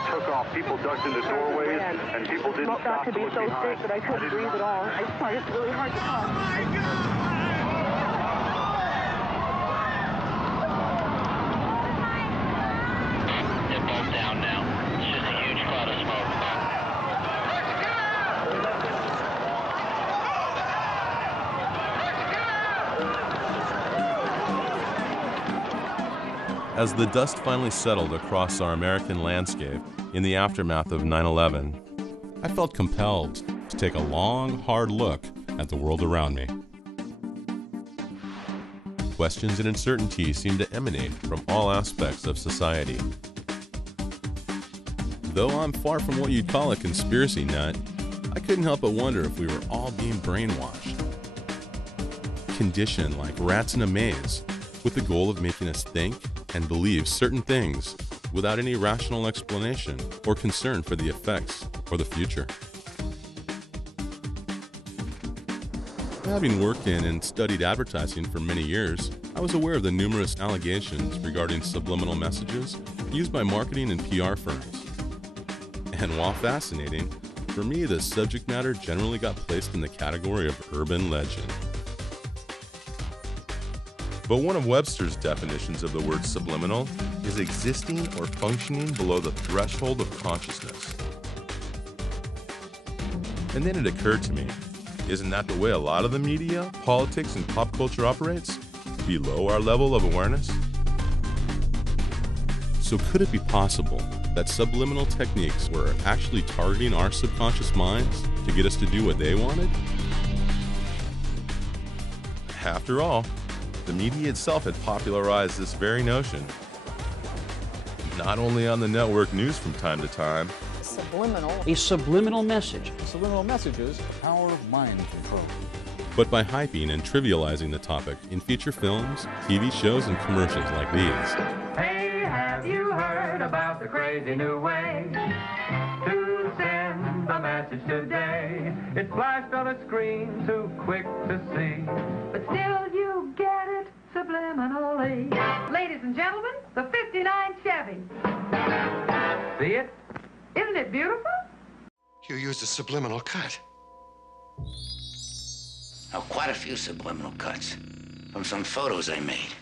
just took off. People ducked into doorways, and people didn't stop to look behind. Got to be so sick that I couldn't breathe at all. I find it really hard to talk. Oh my God! They're both down now. It's just a huge cloud of smoke. As the dust finally settled across our American landscape in the aftermath of 9/11, I felt compelled to take a long, hard look at the world around me. Questions and uncertainty seemed to emanate from all aspects of society. Though I'm far from what you'd call a conspiracy nut, I couldn't help but wonder if we were all being brainwashed, conditioned like rats in a maze, with the goal of making us think and believe certain things without any rational explanation or concern for the effects or the future. Having worked in and studied advertising for many years, I was aware of the numerous allegations regarding subliminal messages used by marketing and PR firms. And while fascinating, for me the subject matter generally got placed in the category of urban legend. But one of Webster's definitions of the word subliminal is existing or functioning below the threshold of consciousness. And then it occurred to me, isn't that the way a lot of the media, politics, and pop culture operates? Below our level of awareness? So could it be possible that subliminal techniques were actually targeting our subconscious minds to get us to do what they wanted? After all, the media itself had popularized this very notion, not only on the network news from time to time. Subliminal. A subliminal message. Subliminal messages, the power of mind control. But by hyping and trivializing the topic in feature films, TV shows, and commercials like these. Hey, have you heard about the crazy new way to send a message today? It's flashed on a screen, too quick to see, but still you get it subliminally. Ladies and gentlemen, the 59 Chevy. See it? Isn't it beautiful? You used a subliminal cut. Oh, quite a few subliminal cuts from some photos I made.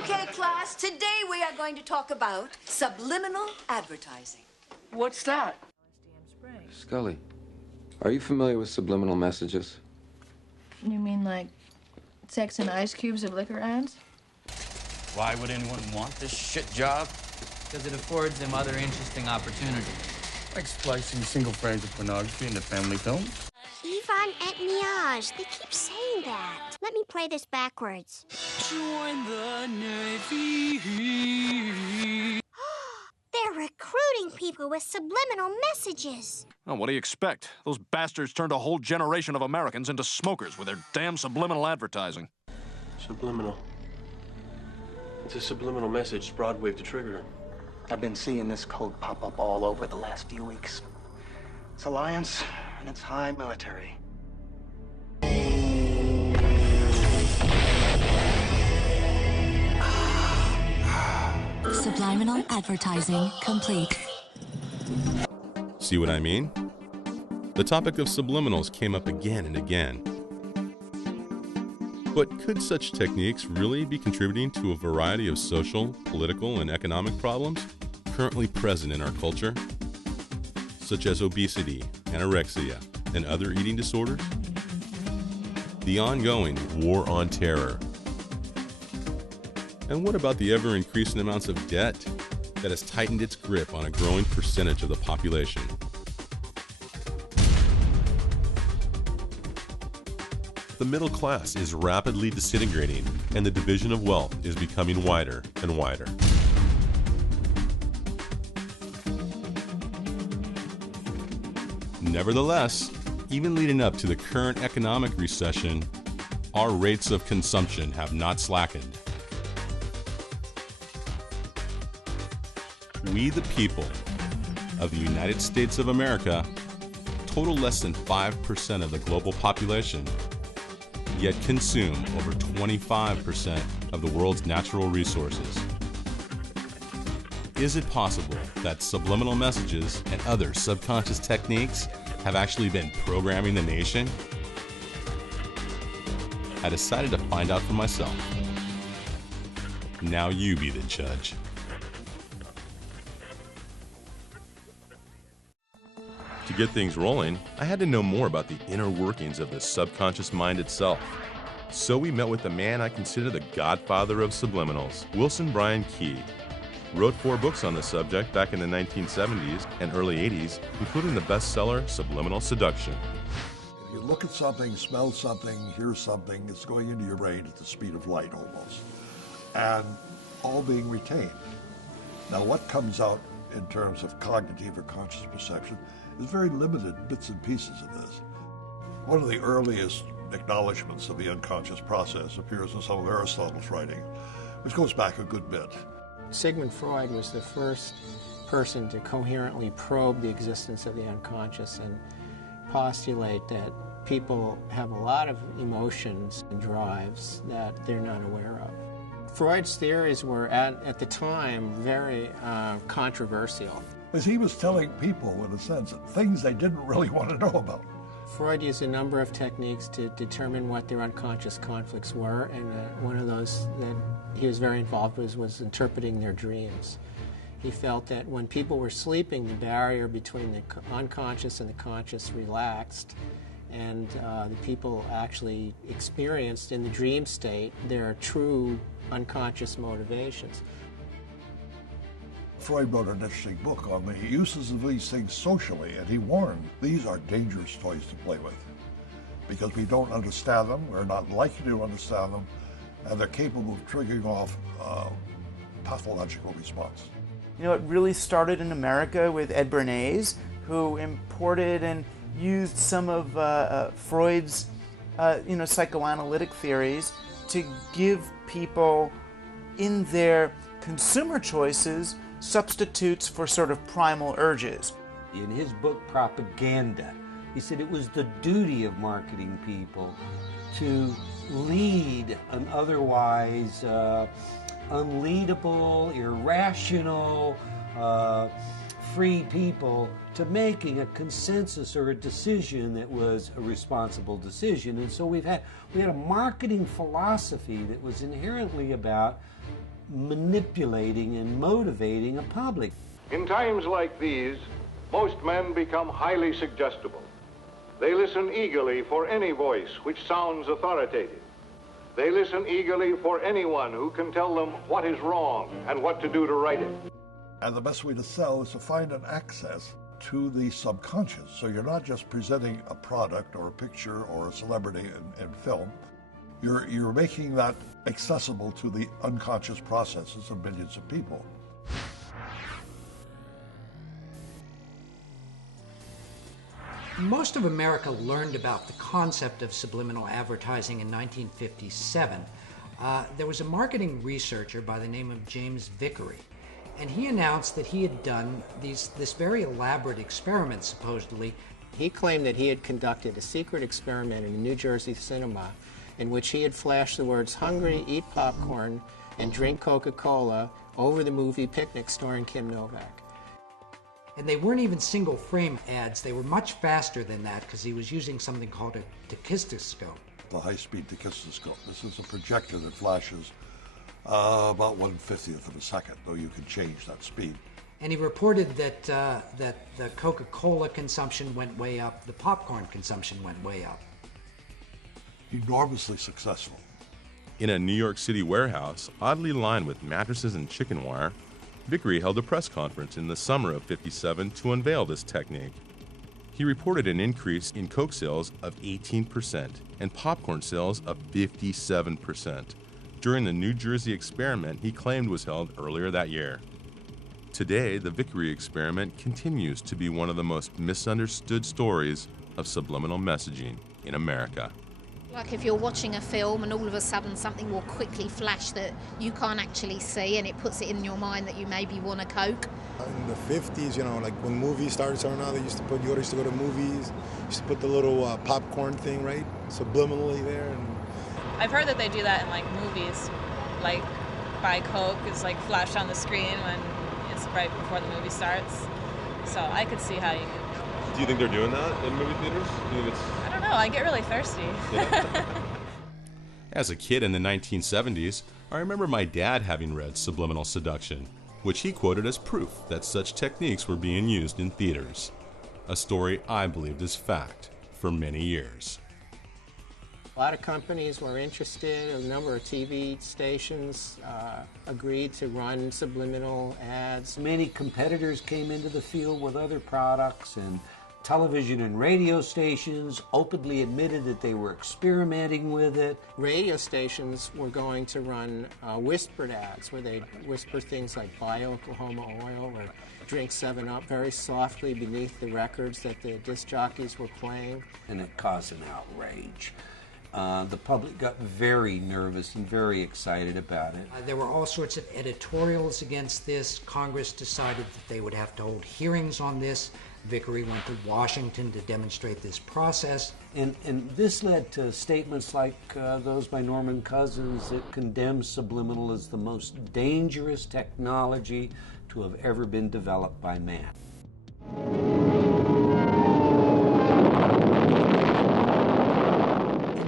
Okay, class, today we are going to talk about subliminal advertising. What's that? Scully, are you familiar with subliminal messages? You mean like sex and ice cubes of liquor ads? Why would anyone want this shit job? Because it affords them other interesting opportunities. Like splicing single frames of pornography into family films? Yvonne et Miage. They keep saying that. Let me play this backwards. Join the Navy. They're recruiting people with subliminal messages. Oh, what do you expect? Those bastards turned a whole generation of Americans into smokers with their damn subliminal advertising. Subliminal. It's a subliminal message Broadway to trigger. I've been seeing this code pop up all over the last few weeks. It's Alliance, and it's high military. Subliminal advertising complete. See what I mean? The topic of subliminals came up again and again. But could such techniques really be contributing to a variety of social, political, and economic problems currently present in our culture, such as obesity, anorexia, and other eating disorders? The ongoing war on terror. And what about the ever-increasing amounts of debt that has tightened its grip on a growing percentage of the population? The middle class is rapidly disintegrating, and the division of wealth is becoming wider and wider. Nevertheless, even leading up to the current economic recession, our rates of consumption have not slackened. We, the people of the United States of America, total less than 5% of the global population, yet consume over 25% of the world's natural resources. Is it possible that subliminal messages and other subconscious techniques have actually been programming the nation? I decided to find out for myself. Now you be the judge. To get things rolling, I had to know more about the inner workings of the subconscious mind itself. So we met with the man I consider the godfather of subliminals, Wilson Bryan Key. Wrote 4 books on the subject back in the 1970s and early 80s, including the bestseller Subliminal Seduction. If you look at something, smell something, hear something, it's going into your brain at the speed of light almost, and all being retained. Now what comes out in terms of cognitive or conscious perception is very limited bits and pieces of this. One of the earliest acknowledgments of the unconscious process appears in some of Aristotle's writing, which goes back a good bit. Sigmund Freud was the first person to coherently probe the existence of the unconscious and postulate that people have a lot of emotions and drives that they're not aware of. Freud's theories were, at the time, very controversial. Because he was telling people, in a sense, things they didn't really want to know about. Freud used a number of techniques to determine what their unconscious conflicts were, and one of those that he was very involved with was interpreting their dreams. He felt that when people were sleeping, the barrier between the unconscious and the conscious relaxed, and the people actually experienced in the dream state their true unconscious motivations. Freud wrote an interesting book on the uses of these things socially, and he warned these are dangerous toys to play with because we don't understand them, we're not likely to understand them, and they're capable of triggering off pathological response. You know, it really started in America with Ed Bernays, who imported and used some of Freud's psychoanalytic theories to give people in their consumer choices substitutes for sort of primal urges. In his book, Propaganda, he said it was the duty of marketing people to lead an otherwise unleadable, irrational, free people to making a consensus or a decision that was a responsible decision. And so we had a marketing philosophy that was inherently about manipulating and motivating a public. In times like these, most men become highly suggestible. They listen eagerly for any voice which sounds authoritative. They listen eagerly for anyone who can tell them what is wrong and what to do to right it. And the best way to sell is to find an access to the subconscious. So you're not just presenting a product or a picture or a celebrity in film. You're making that accessible to the unconscious processes of millions of people. Most of America learned about the concept of subliminal advertising in 1957. There was a marketing researcher by the name of James Vickery, and he announced that he had done this very elaborate experiment, supposedly. He claimed that he had conducted a secret experiment in a New Jersey cinema in which he had flashed the words "hungry, eat popcorn, and drink Coca-Cola" over the movie Picnic starring Kim Novak. And they weren't even single frame ads. They were much faster than that because he was using something called a tachistoscope. The high-speed tachistoscope. This is a projector that flashes about 1/50th of a second, though you can change that speed. And he reported that the Coca-Cola consumption went way up, the popcorn consumption went way up. Enormously successful. In a New York City warehouse, oddly lined with mattresses and chicken wire, Vickery held a press conference in the summer of '57 to unveil this technique. He reported an increase in Coke sales of 18% and popcorn sales of 57% during the New Jersey experiment he claimed was held earlier that year. Today, the Vickery experiment continues to be one of the most misunderstood stories of subliminal messaging in America. Like if you're watching a film and all of a sudden something will quickly flash that you can't actually see, and it puts it in your mind that you maybe want a Coke. In the 50s, you know, like when movies started turning out, they used to put, you used to go to movies, used to put the little popcorn thing, right, subliminally there. And I've heard that they do that in like movies, like buy Coke is like flashed on the screen when it's right before the movie starts. So I could see how you could. Do you think they're doing that in movie theaters? Do you think it's... I don't know, I get really thirsty. Yeah. As a kid in the 1970s, I remember my dad having read Subliminal Seduction, which he quoted as proof that such techniques were being used in theaters. A story I believed as fact for many years. A lot of companies were interested. A number of TV stations agreed to run subliminal ads. Many competitors came into the field with other products, and television and radio stations openly admitted that they were experimenting with it. Radio stations were going to run whispered ads where they'd whisper things like buy Oklahoma oil or drink 7-Up very softly beneath the records that the disc jockeys were playing. And it caused an outrage. The public got very nervous and very excited about it. There were all sorts of editorials against this. Congress decided that they would have to hold hearings on this. Vickery went to Washington to demonstrate this process. And this led to statements like those by Norman Cousins that condemned subliminal as the most dangerous technology to have ever been developed by man.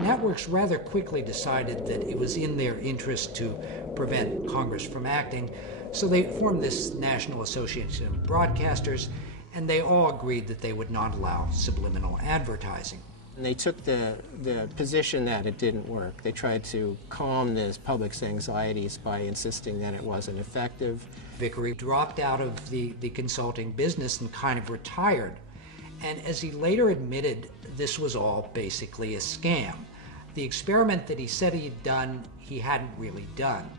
Networks rather quickly decided that it was in their interest to prevent Congress from acting, so they formed this National Association of Broadcasters, and they all agreed that they would not allow subliminal advertising. And they took the position that it didn't work. They tried to calm the public's anxieties by insisting that it wasn't effective. Vickery dropped out of the consulting business and kind of retired. And as he later admitted, this was all basically a scam. The experiment that he said he'd done, he hadn't really done.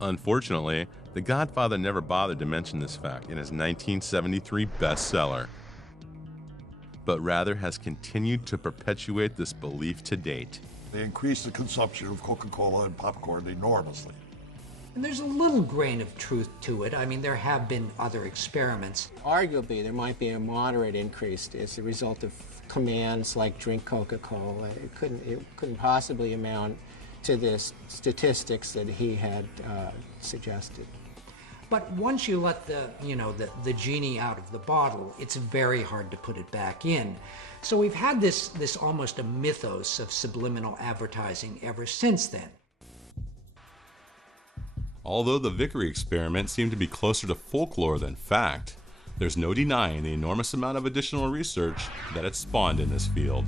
Unfortunately, The Godfather never bothered to mention this fact in his 1973 bestseller, but rather has continued to perpetuate this belief to date. They increased the consumption of Coca-Cola and popcorn enormously. And there's a little grain of truth to it. I mean, there have been other experiments. Arguably, there might be a moderate increase as a result of commands like drink Coca-Cola. It couldn't possibly amount to the statistics that he had suggested. But once you let the genie out of the bottle, it's very hard to put it back in. So we've had this almost a mythos of subliminal advertising ever since then. Although the Vickery experiment seemed to be closer to folklore than fact, there's no denying the enormous amount of additional research that it spawned in this field.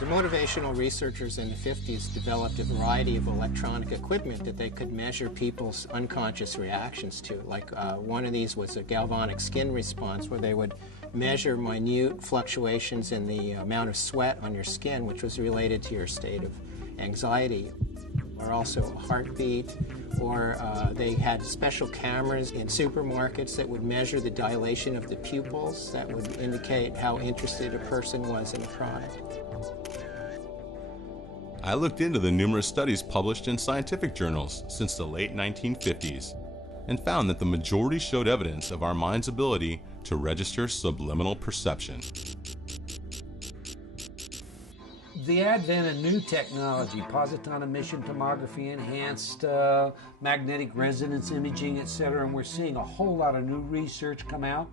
So motivational researchers in the 50s developed a variety of electronic equipment that they could measure people's unconscious reactions to. Like one of these was a galvanic skin response where they would measure minute fluctuations in the amount of sweat on your skin, which was related to your state of anxiety, or also a heartbeat, or they had special cameras in supermarkets that would measure the dilation of the pupils that would indicate how interested a person was in a product. I looked into the numerous studies published in scientific journals since the late 1950s and found that the majority showed evidence of our mind's ability to register subliminal perception. The advent of new technology, positron emission tomography, enhanced magnetic resonance imaging, etc., and we're seeing a whole lot of new research come out,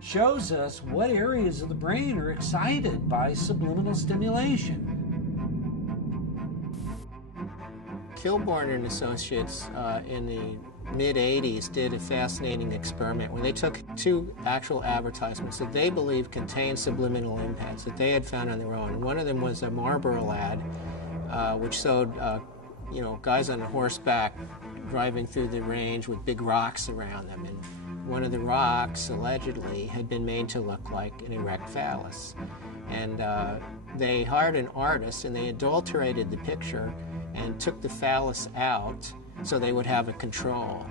shows us what areas of the brain are excited by subliminal stimulation. Kilborn and Associates in the mid-'80s did a fascinating experiment where they took two actual advertisements that they believed contained subliminal impacts that they had found on their own. And one of them was a Marlboro ad, which showed guys on a horseback driving through the range with big rocks around them. And one of the rocks, allegedly, had been made to look like an erect phallus. And they hired an artist, and they adulterated the picture and took the phallus out so they would have a control.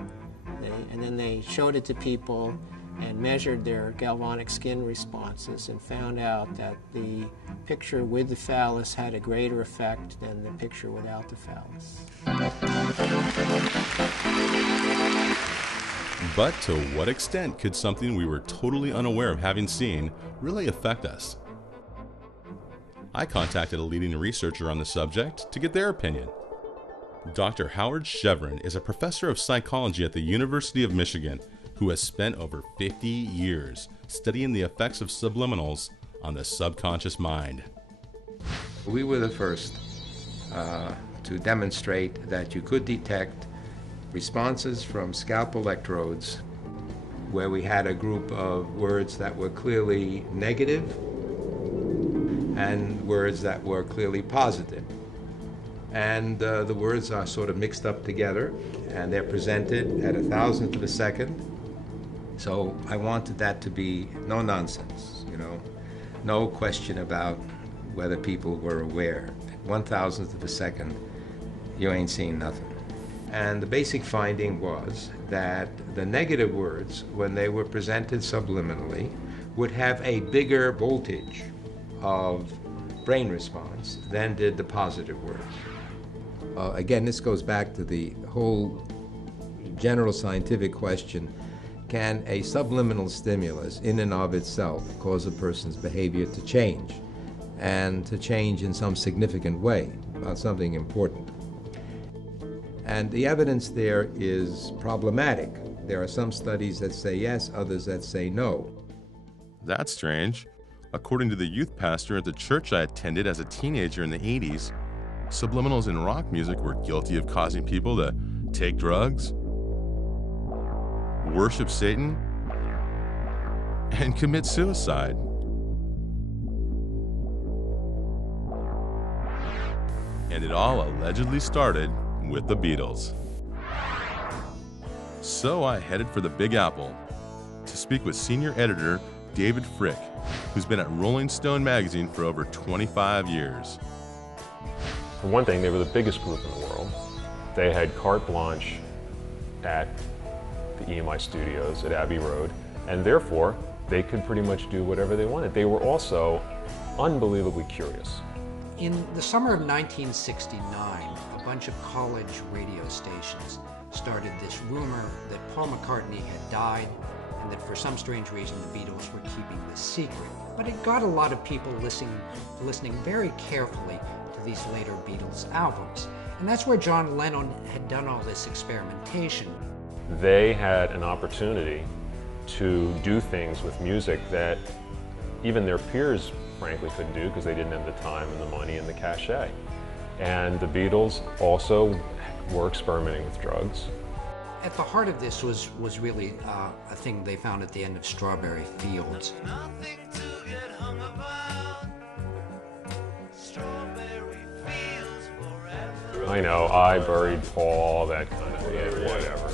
And then they showed it to people and measured their galvanic skin responses and found out that the picture with the phallus had a greater effect than the picture without the phallus. But to what extent could something we were totally unaware of having seen really affect us? I contacted a leading researcher on the subject to get their opinion. Dr. Howard Chevron is a professor of psychology at the University of Michigan who has spent over 50 years studying the effects of subliminals on the subconscious mind. We were the first to demonstrate that you could detect responses from scalp electrodes where we had a group of words that were clearly negative and words that were clearly positive. And the words are sort of mixed up together and they're presented at 1,000th of a second. So I wanted that to be no nonsense, you know, no question about whether people were aware. At 1,000th of a second, you ain't seen nothing. And the basic finding was that the negative words, when they were presented subliminally, would have a bigger voltage of brain response than did the positive words. Again, this goes back to the whole general scientific question: can a subliminal stimulus in and of itself cause a person's behavior to change, and to change in some significant way about something important? And the evidence there is problematic. There are some studies that say yes, others that say no. That's strange. According to the youth pastor at the church I attended as a teenager in the 80s, subliminals in rock music were guilty of causing people to take drugs, worship Satan, and commit suicide. And it all allegedly started with the Beatles. So I headed for the Big Apple to speak with senior editor David Frick, who's been at Rolling Stone magazine for over 25 years. For one thing, they were the biggest group in the world. They had carte blanche at the EMI studios at Abbey Road, and therefore they could pretty much do whatever they wanted. They were also unbelievably curious. In the summer of 1969, a bunch of college radio stations started this rumor that Paul McCartney had died and that for some strange reason the Beatles were keeping this secret. But it got a lot of people listening very carefully to these later Beatles albums. And that's where John Lennon had done all this experimentation. They had an opportunity to do things with music that even their peers frankly couldn't do because they didn't have the time and the money and the cachet. And the Beatles also were experimenting with drugs. At the heart of this was really a thing they found at the end of Strawberry Fields. I know, I buried Paul, that kind of thing, whatever.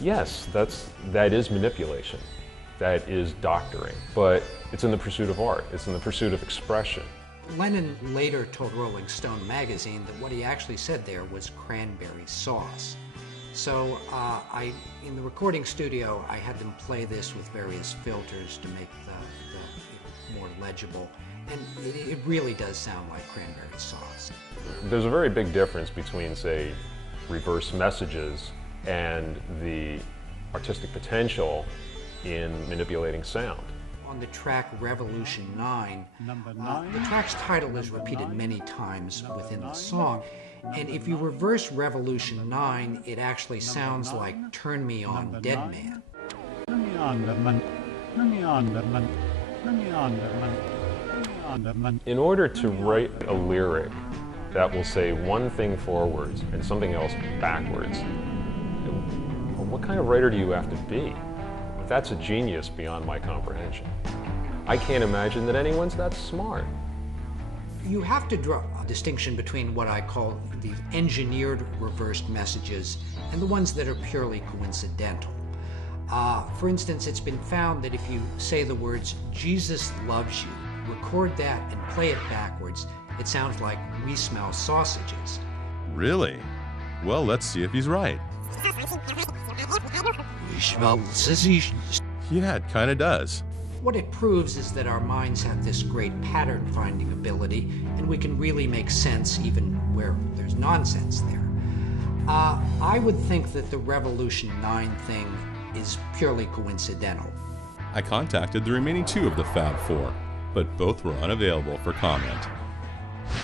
Yes, that is manipulation. That is doctoring. But it's in the pursuit of art. It's in the pursuit of expression. Lennon later told Rolling Stone magazine that what he actually said there was cranberry sauce. So in the recording studio, I had them play this with various filters to make the more legible. And it really does sound like cranberry sauce. There's a very big difference between, say, reverse messages and the artistic potential in manipulating sound. On the track Revolution 9, the track's title is repeated many times within the song. And if you reverse Revolution 9, it actually sounds like Turn Me On, Dead Man. In order to write a lyric that will say one thing forwards and something else backwards, what kind of writer do you have to be? That's a genius beyond my comprehension. I can't imagine that anyone's that smart. You have to draw a distinction between what I call the engineered reversed messages and the ones that are purely coincidental. For instance, it's been found that if you say the words, "Jesus loves you," record that and play it backwards, it sounds like "We smell sausages." Really? Well, let's see if he's right. Yeah, it kind of does. What it proves is that our minds have this great pattern-finding ability, and we can really make sense even where there's nonsense there. I would think that the Revolution 9 thing is purely coincidental. I contacted the remaining two of the Fab Four, but both were unavailable for comment.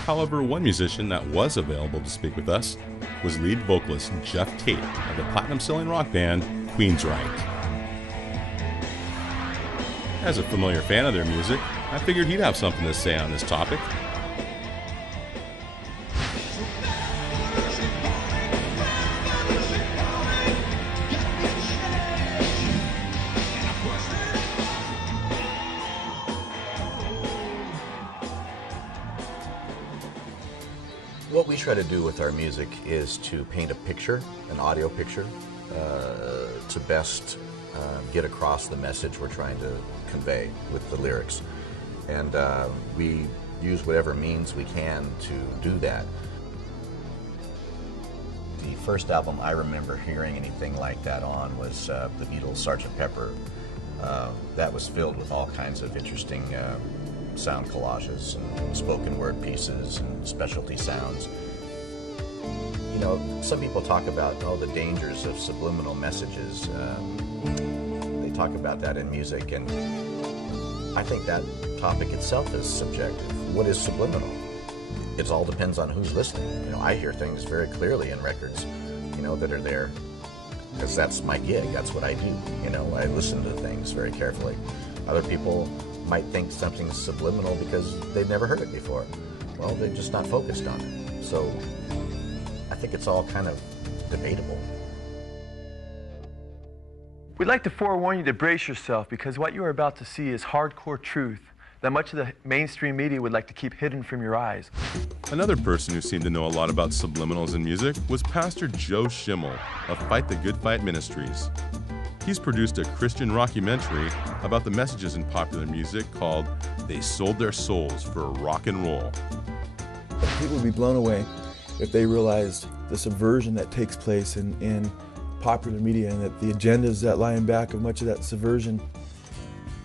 However, one musician that was available to speak with us was lead vocalist Jeff Tate of the platinum-selling rock band Queensryche. As a familiar fan of their music, I figured he'd have something to say on this topic. What we try to do with our music is to paint a picture, an audio picture, to best get across the message we're trying to convey with the lyrics. And we use whatever means we can to do that. The first album I remember hearing anything like that on was the Beatles' Sgt. Pepper. That was filled with all kinds of interesting sound collages and spoken word pieces and specialty sounds. You know, some people talk about the dangers of subliminal messages. They talk about that in music, and I think that topic itself is subjective. What is subliminal? It all depends on who's listening. You know, I hear things very clearly in records, you know, that are there because that's my gig. That's what I do. You know, I listen to things very carefully. Other people might think something's subliminal because they've never heard it before. Well, they're just not focused on it. So I think it's all kind of debatable. We'd like to forewarn you to brace yourself because what you are about to see is hardcore truth that much of the mainstream media would like to keep hidden from your eyes. Another person who seemed to know a lot about subliminals in music was Pastor Joe Schimmel of Fight the Good Fight Ministries. He's produced a Christian rockumentary about the messages in popular music called They Sold Their Souls for Rock and Roll. People would be blown away if they realized the subversion that takes place in popular media and that the agendas that lie in back of much of that subversion.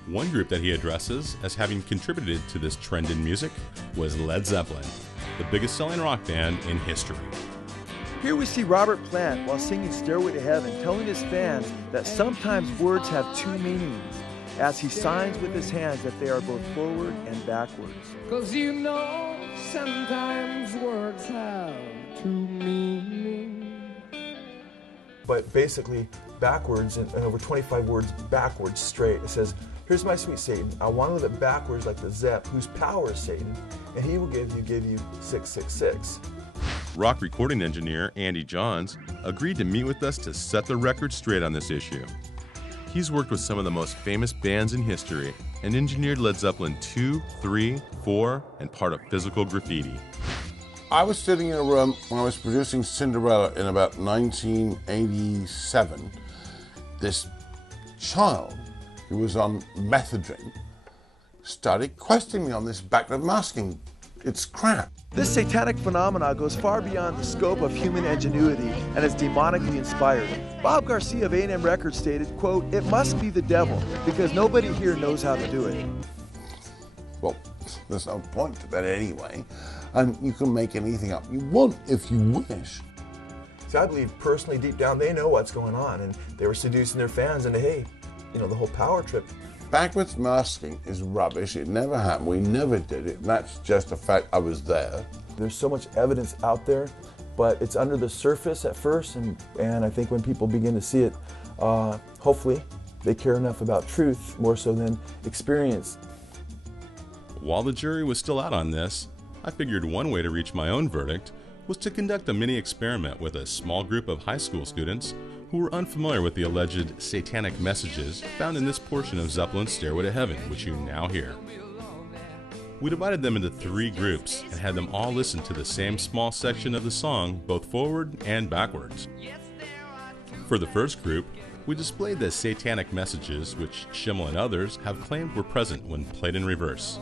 One group that he addresses as having contributed to this trend in music was Led Zeppelin, the biggest selling rock band in history. Here we see Robert Plant while singing Stairway to Heaven telling his fans that sometimes words have two meanings as he signs with his hands that they are both forward and backwards. 'Cause you know sometimes words have two meanings. But basically, backwards, and over 25 words backwards straight, it says, here's my sweet Satan. I want to live it backwards like the Zepp, whose power is Satan, and he will give you 666. Rock recording engineer Andy Johns agreed to meet with us to set the record straight on this issue. He's worked with some of the most famous bands in history and engineered Led Zeppelin 2, 3, 4, and part of Physical Graffiti. I was sitting in a room when I was producing Cinderella in about 1987. This child who was on methadone started questioning me on this background masking. It's crap. This satanic phenomena goes far beyond the scope of human ingenuity and is demonically inspired. Bob Garcia of A&M Records stated, quote, "It must be the devil because nobody here knows how to do it." Well, there's no point to that anyway. And you can make anything up you want if you wish. So I believe personally, deep down, they know what's going on, and they were seducing their fans into, hey, you know, the whole power trip. Backwards masking is rubbish. It never happened. We never did it. That's just a fact. I was there. There's so much evidence out there, but it's under the surface at first, and I think when people begin to see it, hopefully they care enough about truth more so than experience. While the jury was still out on this, I figured one way to reach my own verdict was to conduct a mini experiment with a small group of high school students who were unfamiliar with the alleged satanic messages found in this portion of Zeppelin's Stairway to Heaven, which you now hear. We divided them into 3 groups and had them all listen to the same small section of the song, both forward and backwards. For the first group, we displayed the satanic messages which Schimmel and others have claimed were present when played in reverse.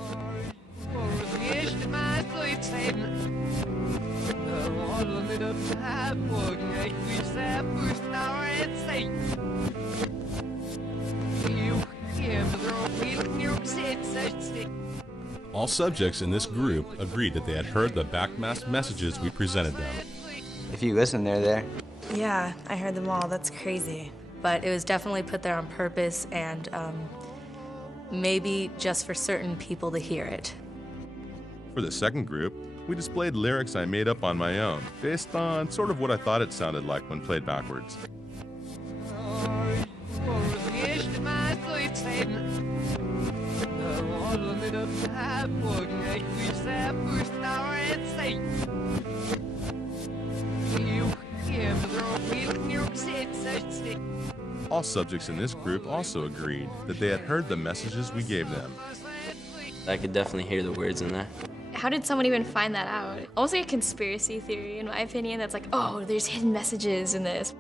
All subjects in this group agreed that they had heard the backmasked messages we presented them. If you listen, they're there. Yeah, I heard them all. That's crazy. But it was definitely put there on purpose and maybe just for certain people to hear it. For the second group, we displayed lyrics I made up on my own, based on sort of what I thought it sounded like when played backwards. All subjects in this group also agreed that they had heard the messages we gave them. I could definitely hear the words in there. How did someone even find that out? Almost like a conspiracy theory, in my opinion, that's like, oh, there's hidden messages in this.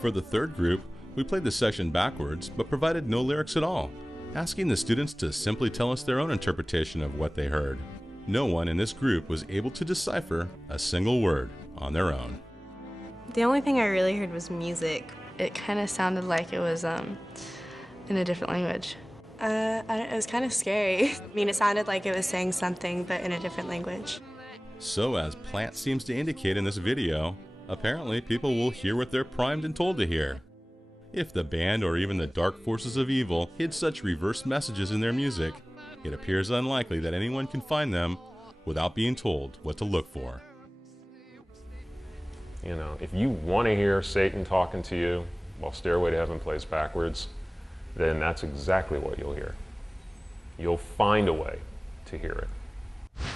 For the third group, we played the section backwards, but provided no lyrics at all, asking the students to simply tell us their own interpretation of what they heard. No one in this group was able to decipher a single word on their own. The only thing I really heard was music. It kind of sounded like it was in a different language. It was kind of scary. I mean, it sounded like it was saying something, but in a different language. So, as Plant seems to indicate in this video, apparently people will hear what they're primed and told to hear. If the band or even the dark forces of evil hid such reverse messages in their music, it appears unlikely that anyone can find them without being told what to look for. You know, if you want to hear Satan talking to you while Stairway to Heaven plays backwards, then that's exactly what you'll hear. You'll find a way to hear it.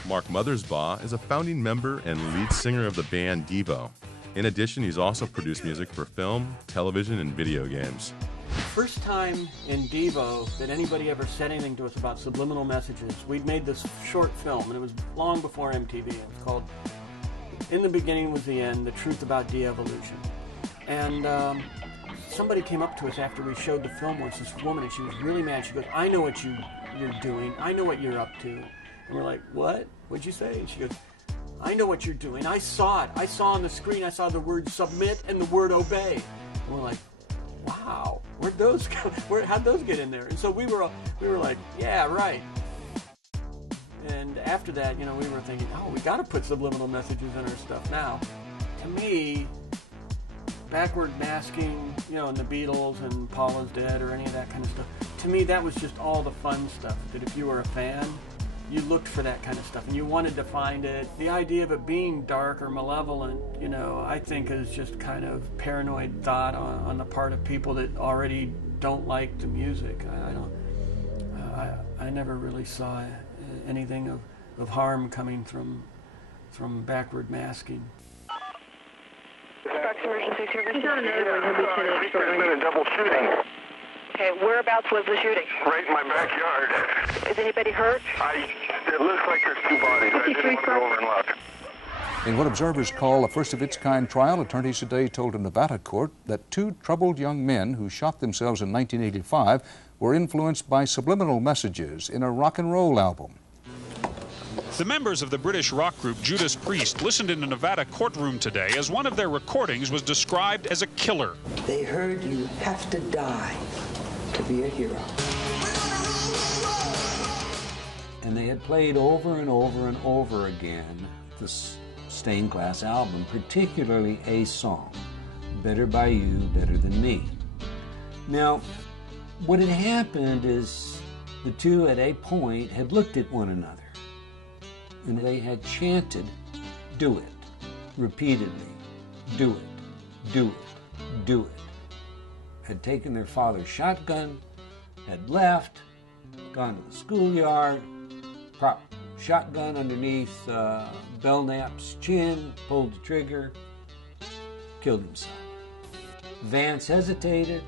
Mark Mothersbaugh is a founding member and lead singer of the band Devo. In addition, he's also produced music for film, television, and video games. First time in Devo that anybody ever said anything to us about subliminal messages, we'd made this short film, and it was long before MTV. It was called In the Beginning Was the End, The Truth About De-Evolution. And somebody came up to us after we showed the film once, this woman, and she was really mad. She goes, I know what you're doing. I know what you're up to. And we're like, what? What'd you say? And she goes, I know what you're doing. I saw it. I saw on the screen, I saw the word submit and the word obey. And we're like, wow, where'd those go? How'd those get in there? And so we were like, yeah, right. And after that, you know, we were thinking, oh, we got to put subliminal messages in our stuff now. To me, backward masking, you know, and the Beatles and Paula's Dead or any of that kind of stuff, to me that was just all the fun stuff, that if you were a fan, you looked for that kind of stuff and you wanted to find it. The idea of it being dark or malevolent, you know, I think is just kind of paranoid thought on the part of people that already don't like the music. I never really saw anything of harm coming from backward masking. Emergency service. He's on another one. He'll be sitting next door. There's been a double shooting. Okay, whereabouts was the shooting? Right in my backyard. Is anybody hurt? It looks like there's two bodies. I didn't want to go over and look. In what observers call a first-of-its-kind trial, attorneys today told a Nevada court that two troubled young men who shot themselves in 1985 were influenced by subliminal messages in a rock and roll album. The members of the British rock group Judas Priest listened in a Nevada courtroom today as one of their recordings was described as a killer. They heard you have to die to be a hero. And they had played over and over and over again this stained glass album, particularly a song, Better By You, Better Than Me. Now, what had happened is the two at a point had looked at one another and they had chanted, do it, repeatedly, do it, do it, do it. Had taken their father's shotgun, had left, gone to the schoolyard, propped shotgun underneath Belknap's chin, pulled the trigger, killed himself. Vance hesitated,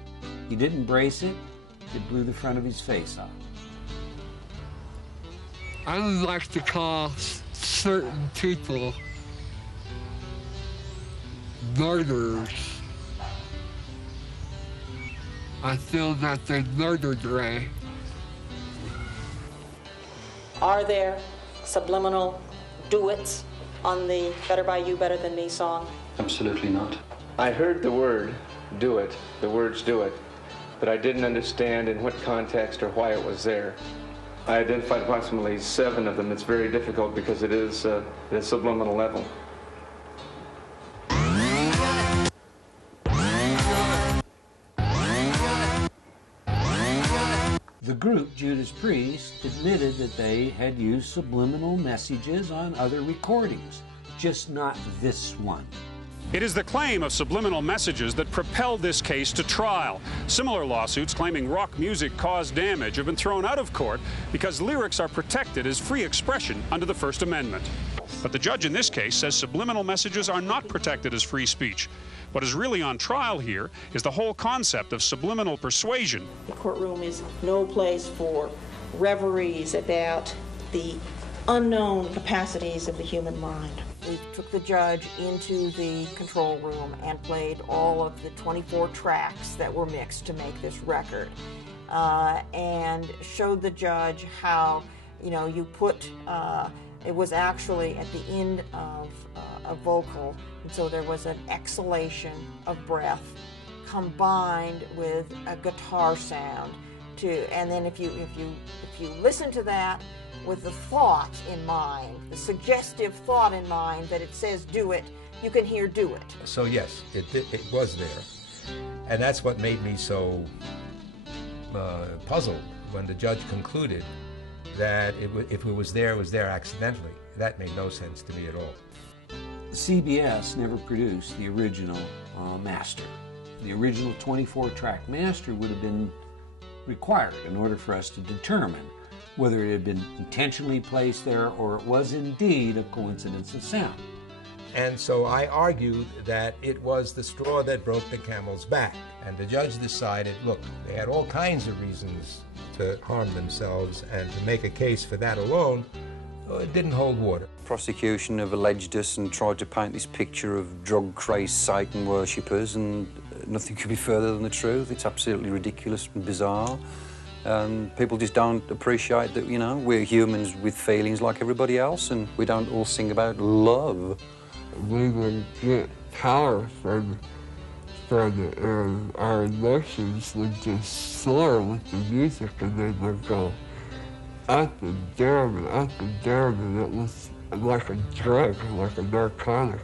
he didn't brace it, it blew the front of his face off. I would like to call certain people murderers. I feel that they murdered Ray. Are there subliminal duets on the Better By You, Better Than Me song? Absolutely not. I heard the word do it, the words do it, but I didn't understand in what context or why it was there. I identified approximately 7 of them. It's very difficult because it is at a subliminal level. The group, Judas Priest, admitted that they had used subliminal messages on other recordings, just not this one. It is the claim of subliminal messages that propelled this case to trial. Similar lawsuits claiming rock music caused damage have been thrown out of court because lyrics are protected as free expression under the First Amendment. But the judge in this case says subliminal messages are not protected as free speech. What is really on trial here is the whole concept of subliminal persuasion. The courtroom is no place for reveries about the unknown capacities of the human mind. We took the judge into the control room and played all of the 24 tracks that were mixed to make this record, and showed the judge how, you put, it was actually at the end of a vocal, and so there was an exhalation of breath combined with a guitar sound and then if you listen to that with the thought in mind, the suggestive thought in mind that it says do it, you can hear do it. So yes, it was there. And that's what made me so puzzled when the judge concluded that if it was there accidentally. That made no sense to me at all. CBS never produced the original master. The original 24-track master would have been required in order for us to determine whether it had been intentionally placed there or it was indeed a coincidence of sound. And so I argued that it was the straw that broke the camel's back. And the judge decided, look, they had all kinds of reasons to harm themselves, and to make a case for that alone, it didn't hold water. Prosecution have alleged us and tried to paint this picture of drug-crazed Satan worshippers, and nothing could be further than the truth. It's absolutely ridiculous and bizarre. People just don't appreciate that, we're humans with feelings like everybody else, and we don't all sing about love. We would get power from our emotions would just soar with the music, and then would go up and down and up and down, and it was like a drug, like a narcotic.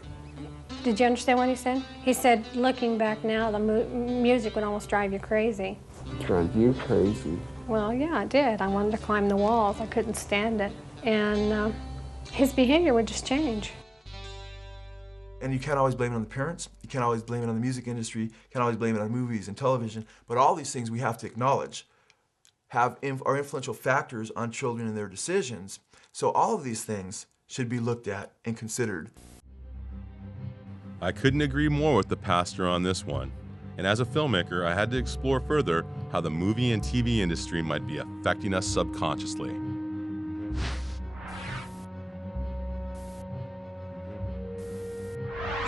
Did you understand what he said? He said, looking back now, the music would almost drive you crazy. Drive you crazy? Well, yeah, it did. I wanted to climb the walls. I couldn't stand it. And his behavior would just change. And you can't always blame it on the parents. You can't always blame it on the music industry. You can't always blame it on movies and television. But all these things we have to acknowledge are influential factors on children and their decisions. So all of these things should be looked at and considered. I couldn't agree more with the pastor on this one. And as a filmmaker, I had to explore further how the movie and TV industry might be affecting us subconsciously.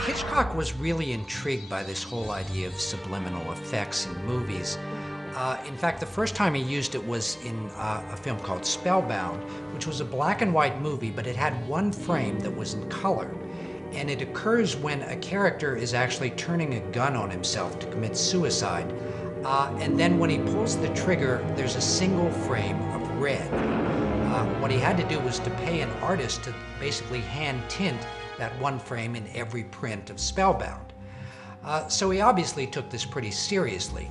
Hitchcock was really intrigued by this whole idea of subliminal effects in movies. In fact, the first time he used it was in a film called Spellbound, which was a black and white movie, but it had one frame that was in color. And it occurs when a character is actually turning a gun on himself to commit suicide. And then when he pulls the trigger, there's a single frame of red. What he had to do was to pay an artist to basically hand tint that one frame in every print of Spellbound. So he obviously took this pretty seriously.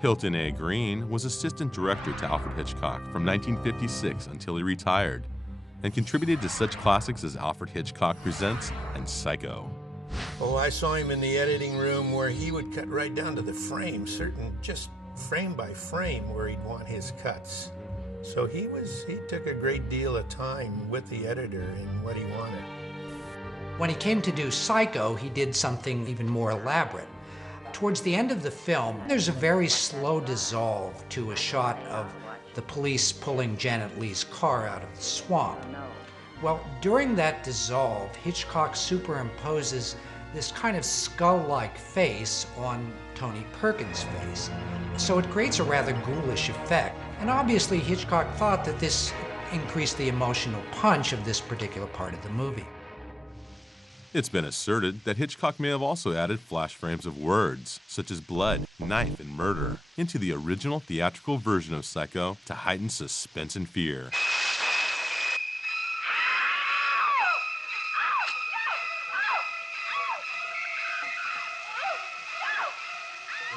Hilton A. Green was assistant director to Alfred Hitchcock from 1956 until he retired, and contributed to such classics as Alfred Hitchcock Presents and Psycho. Oh, I saw him in the editing room where he would cut right down to the frame, just frame by frame where he'd want his cuts. So he took a great deal of time with the editor in what he wanted. When he came to do Psycho, he did something even more elaborate. Towards the end of the film, there's a very slow dissolve to a shot of the police pulling Janet Leigh's car out of the swamp. Well, during that dissolve, Hitchcock superimposes this kind of skull-like face on Tony Perkins' face. So it creates a rather ghoulish effect. And obviously Hitchcock thought that this increased the emotional punch of this particular part of the movie. It's been asserted that Hitchcock may have also added flash frames of words, such as blood, knife, and murder, into the original theatrical version of Psycho to heighten suspense and fear.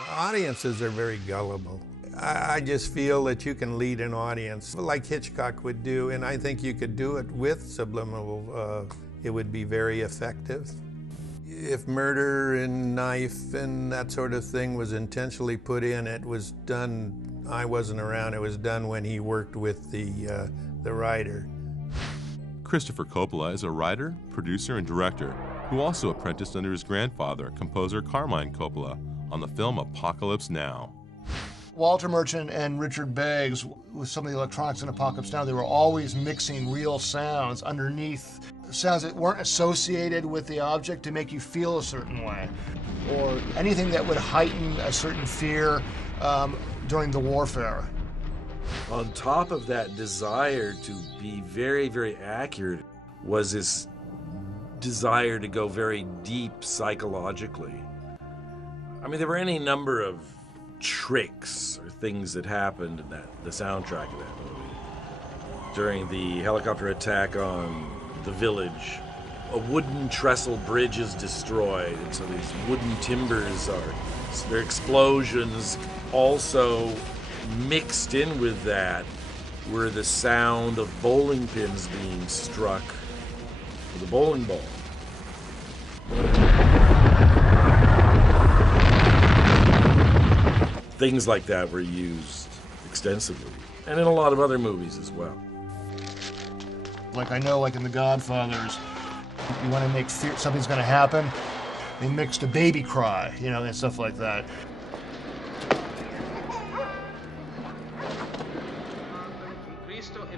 Audiences are very gullible. I just feel that you can lead an audience like Hitchcock would do, and I think you could do it with subliminal. It would be very effective. If murder and knife and that sort of thing was intentionally put in, it was done, I wasn't around, it was done when he worked with the writer. Christopher Coppola is a writer, producer, and director who also apprenticed under his grandfather, composer Carmine Coppola, on the film Apocalypse Now. Walter Merchant and Richard Beggs, with some of the electronics in Apocalypse Now, they were always mixing real sounds underneath, sounds that weren't associated with the object to make you feel a certain way, or anything that would heighten a certain fear during the warfare. On top of that desire to be very, very accurate was this desire to go very deep psychologically. I mean, there were any number of tricks or things that happened in the soundtrack of that movie. During the helicopter attack on the village, a wooden trestle bridge is destroyed, and so these wooden timbers their explosions. Also mixed in with that were the sound of bowling pins being struck with a bowling ball. Things like that were used extensively, and in a lot of other movies as well. Like I know, like in The Godfathers, you want to make fear something's going to happen, they mixed a baby cry, you know, and stuff like that.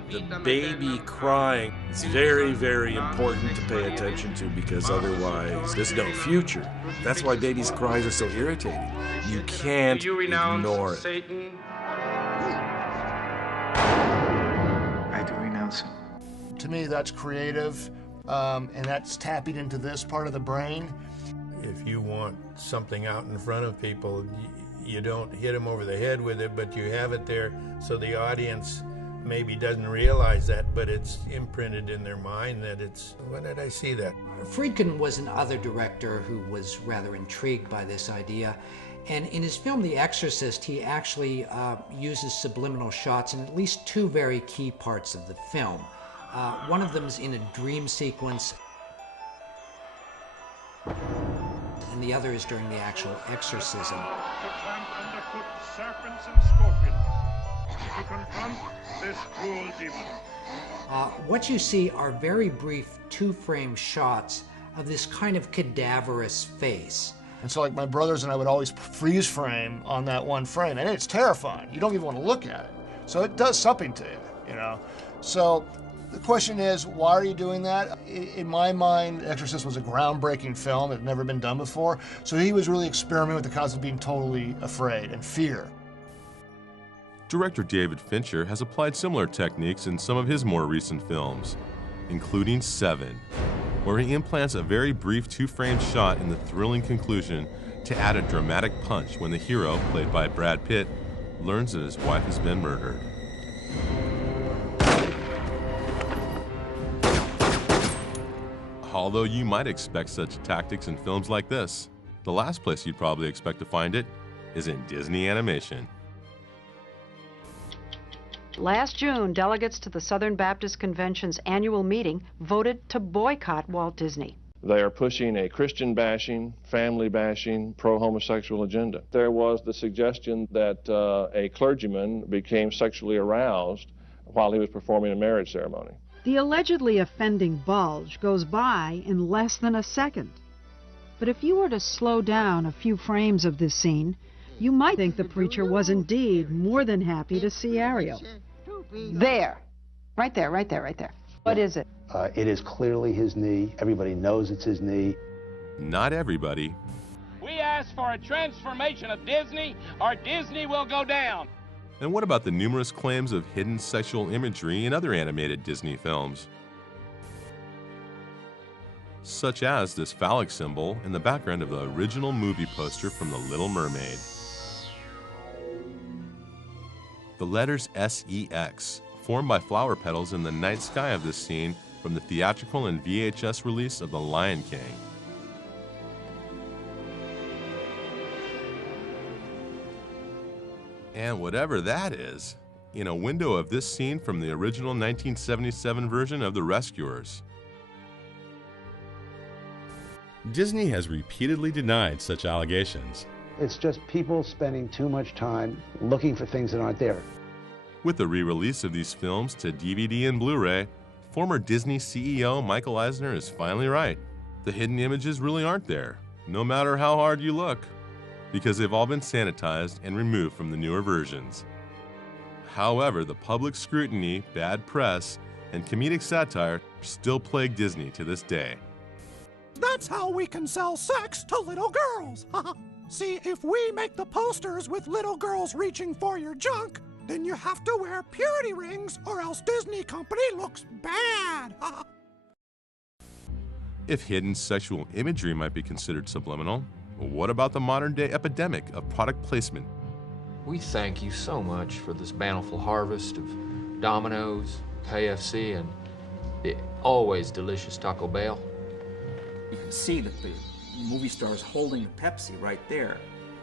The baby crying is very, very important to pay attention to, because otherwise there's no future. That's why babies' cries are so irritating. You can't ignore it. Satan? I do renounce him. To me, that's creative, and that's tapping into this part of the brain. If you want something out in front of people, you don't hit them over the head with it, but you have it there so the audience maybe doesn't realize that, but it's imprinted in their mind that it's, when did I see that? Friedkin was another director who was rather intrigued by this idea. And in his film The Exorcist, he actually uses subliminal shots in at least two very key parts of the film. One of them is in a dream sequence, and the other is during the actual exorcism. To tramp underfoot serpents and scorpions, to confront this cruel demon. What you see are very brief two-frame shots of this kind of cadaverous face. And so like my brothers and I would always freeze frame on that one frame, and it's terrifying. You don't even want to look at it. So it does something to you, you know? So the question is, why are you doing that? In my mind, Exorcist was a groundbreaking film. It had never been done before. So he was really experimenting with the concept of being totally afraid and fear. Director David Fincher has applied similar techniques in some of his more recent films, including Seven, where he implants a very brief two-frame shot in the thrilling conclusion to add a dramatic punch when the hero, played by Brad Pitt, learns that his wife has been murdered. Although you might expect such tactics in films like this, the last place you'd probably expect to find it is in Disney animation. Last June, delegates to the Southern Baptist Convention's annual meeting voted to boycott Walt Disney. They are pushing a Christian bashing, family bashing, pro-homosexual agenda. There was the suggestion that a clergyman became sexually aroused while he was performing a marriage ceremony. The allegedly offending bulge goes by in less than a second. But if you were to slow down a few frames of this scene, you might think the preacher was indeed more than happy to see Ariel. There. Right there, right there, right there. What is it? It is clearly his knee. Everybody knows it's his knee. Not everybody. We ask for a transformation of Disney, or Disney will go down. And what about the numerous claims of hidden sexual imagery in other animated Disney films? such as this phallic symbol in the background of the original movie poster from The Little Mermaid. The letters SEX, formed by flower petals in the night sky of this scene from the theatrical and VHS release of The Lion King. And whatever that is, in a window of this scene from the original 1977 version of The Rescuers. Disney has repeatedly denied such allegations. It's just people spending too much time looking for things that aren't there. With the re-release of these films to DVD and Blu-ray, former Disney CEO Michael Eisner is finally right. The hidden images really aren't there, no matter how hard you look, because they've all been sanitized and removed from the newer versions. However, the public scrutiny, bad press, and comedic satire still plague Disney to this day. That's how we can sell sex to little girls. See, if we make the posters with little girls reaching for your junk, then you have to wear purity rings or else Disney Company looks bad. If hidden sexual imagery might be considered subliminal, what about the modern-day epidemic of product placement? We thank you so much for this bountiful harvest of Domino's, KFC, and the always delicious Taco Bell. You can see that the movie star is holding the Pepsi right there,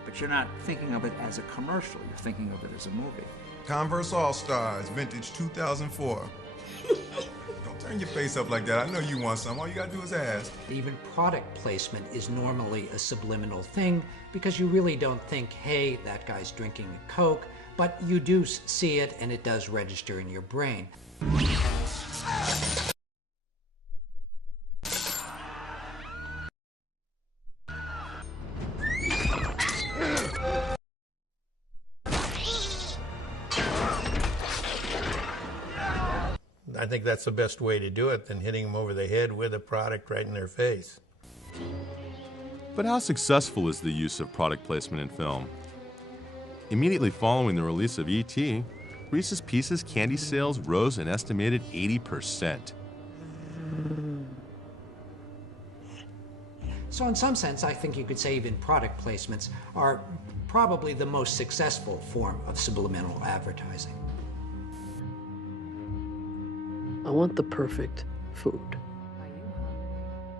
but you're not thinking of it as a commercial, you're thinking of it as a movie. Converse All-Stars, vintage 2004. Don't turn your face up like that. I know you want some. All you gotta do is ask. Even product placement is normally a subliminal thing because you really don't think, hey, that guy's drinking a Coke, but you do see it and it does register in your brain. I think that's the best way to do it than hitting them over the head with a product right in their face. But how successful is the use of product placement in film? Immediately following the release of E.T., Reese's Pieces candy sales rose an estimated 80%. So in some sense, I think you could say even product placements are probably the most successful form of subliminal advertising. I want the perfect food.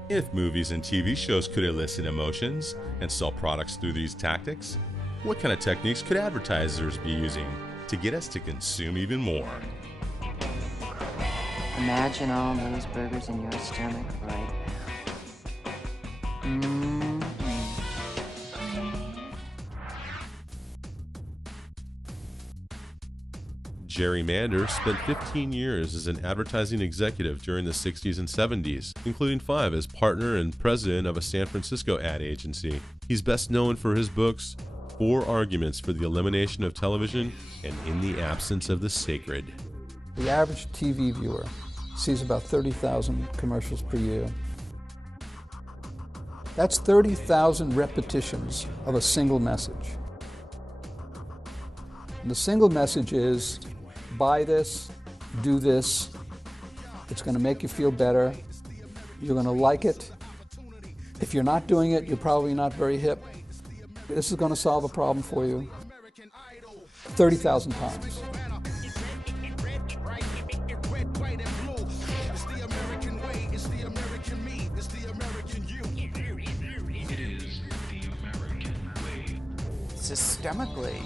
If movies and TV shows could elicit emotions and sell products through these tactics, what kind of techniques could advertisers be using to get us to consume even more? Imagine all those burgers in your stomach right now. Jerry Mander spent 15 years as an advertising executive during the 60s and 70s, including 5 as partner and president of a San Francisco ad agency. He's best known for his books, 4 Arguments for the Elimination of Television and In the Absence of the Sacred. The average TV viewer sees about 30,000 commercials per year. That's 30,000 repetitions of a single message. And the single message is, buy this, do this, it's going to make you feel better, you're going to like it. If you're not doing it, you're probably not very hip. This is going to solve a problem for you 30,000 times. Systemically,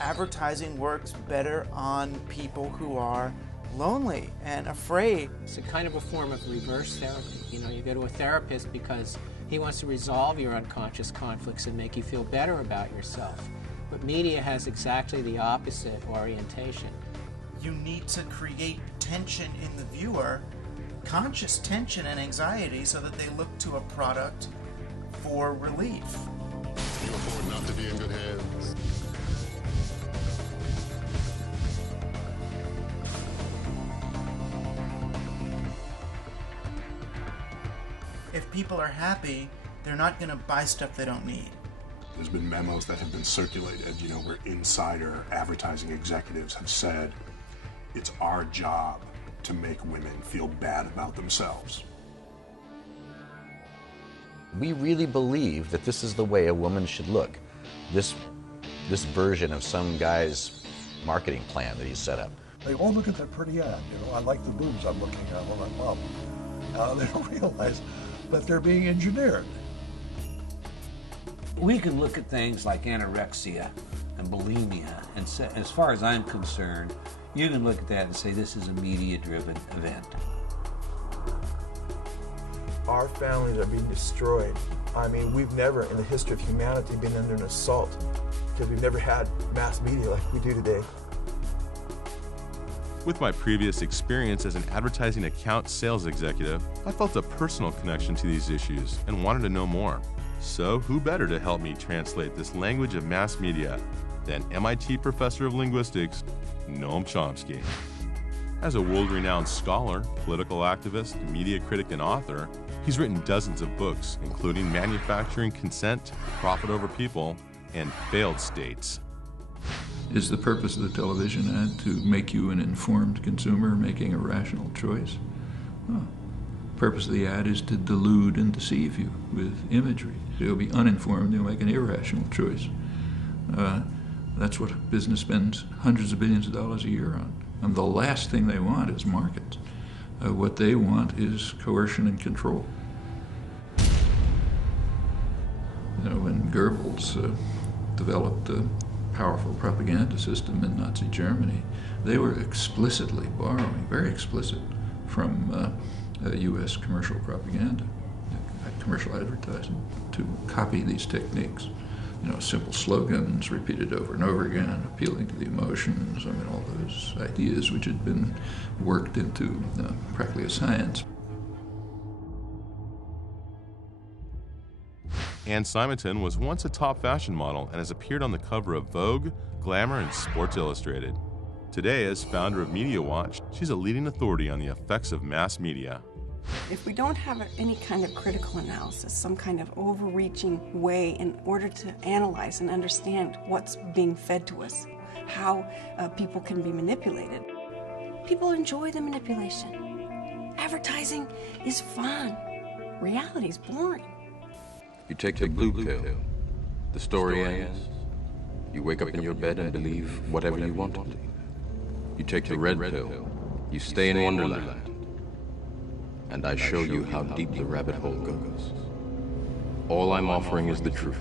advertising works better on people who are lonely and afraid. It's a kind of a form of reverse therapy. You know, you go to a therapist because he wants to resolve your unconscious conflicts and make you feel better about yourself. But media has exactly the opposite orientation. You need to create tension in the viewer, conscious tension and anxiety, so that they look to a product for relief. You afford not to be in good hands. If people are happy, they're not going to buy stuff they don't need. There's been memos that have been circulated, you know, where insider advertising executives have said, it's our job to make women feel bad about themselves. We really believe that this is the way a woman should look. This version of some guy's marketing plan that he's set up. They all look at that pretty ad. You know, I like the boobs I'm looking at while I'm up. They don't realize that they're being engineered. We can look at things like anorexia and bulimia, and say, as far as I'm concerned, you can look at that and say this is a media-driven event. Our families are being destroyed. I mean, we've never in the history of humanity been under an assault because we've never had mass media like we do today. With my previous experience as an advertising account sales executive, I felt a personal connection to these issues and wanted to know more. So who better to help me translate this language of mass media than MIT professor of linguistics, Noam Chomsky. As a world-renowned scholar, political activist, media critic, and author, he's written dozens of books, including Manufacturing Consent, Profit Over People, and Failed States. Is the purpose of the television ad to make you an informed consumer making a rational choice? Well, the purpose of the ad is to delude and deceive you with imagery. You'll be uninformed, you'll make an irrational choice. That's what business spends hundreds of billions of dollars a year on. And the last thing they want is markets. What they want is coercion and control. You know, when Goebbels developed a powerful propaganda system in Nazi Germany, they were explicitly borrowing, very explicit, from U.S. commercial propaganda, commercial advertising, to copy these techniques. You know, simple slogans repeated over and over again, appealing to the emotions, I mean, all those ideas which had been worked into practically a science. Anne Simonton was once a top fashion model and has appeared on the cover of Vogue, Glamour, and Sports Illustrated. Today, as founder of Media Watch, she's a leading authority on the effects of mass media. If we don't have any kind of critical analysis, some kind of overreaching way in order to analyze and understand what's being fed to us, how people can be manipulated, people enjoy the manipulation. Advertising is fun. Reality is boring. You take the blue pill, the story ends. You wake up in your bed and believe whatever you want to believe. You take the red pill, you stay in Wonderland. And I show you how deep the rabbit hole goes. All I'm offering is the truth.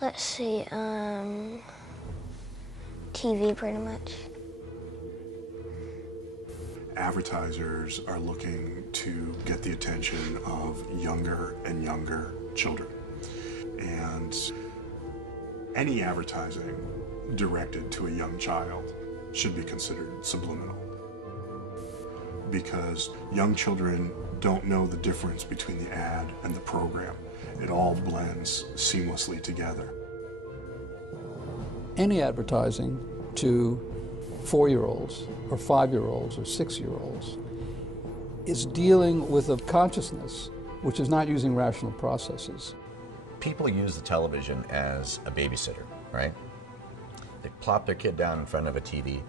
Let's see, TV pretty much. Advertisers are looking to get the attention of younger and younger children. And any advertising directed to a young child should be considered subliminal, because young children don't know the difference between the ad and the program. It all blends seamlessly together. Any advertising to 4-year-olds or 5-year-olds or 6-year-olds is dealing with a consciousness which is not using rational processes. People use the television as a babysitter, right? They plop their kid down in front of a TV,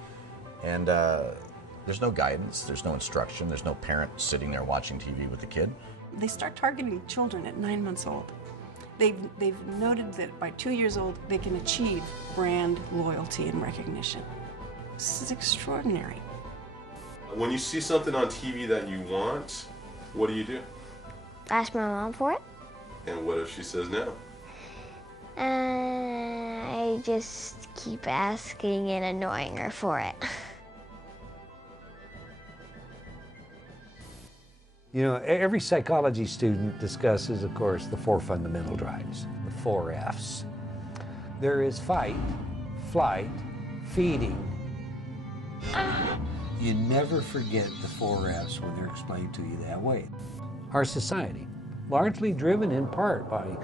and there's no guidance, there's no instruction, there's no parent sitting there watching TV with the kid. They start targeting children at 9 months old. They've noted that by 2 years old, they can achieve brand loyalty and recognition. This is extraordinary. When you see something on TV that you want, what do? Ask my mom for it. And what if she says no? I just keep asking and annoying her for it. You know, every psychology student discusses, of course, the 4 fundamental drives, the 4 Fs. There is fight, flight, feeding. You never forget the 4 Fs when they're explained to you that way. Our society, largely driven in part by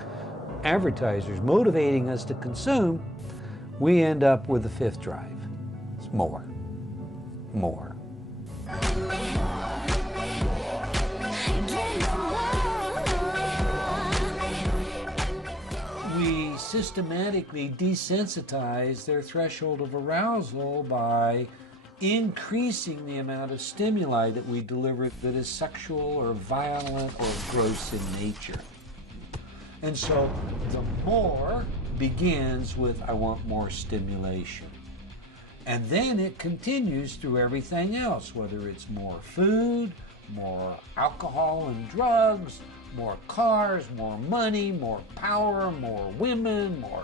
advertisers motivating us to consume, we end up with the 5th drive. It's more. More. We systematically desensitize their threshold of arousal by increasing the amount of stimuli that we deliver that is sexual or violent or gross in nature. And so the more begins with, I want more stimulation. And then it continues through everything else, whether it's more food, more alcohol and drugs, more cars, more money, more power, more women, more.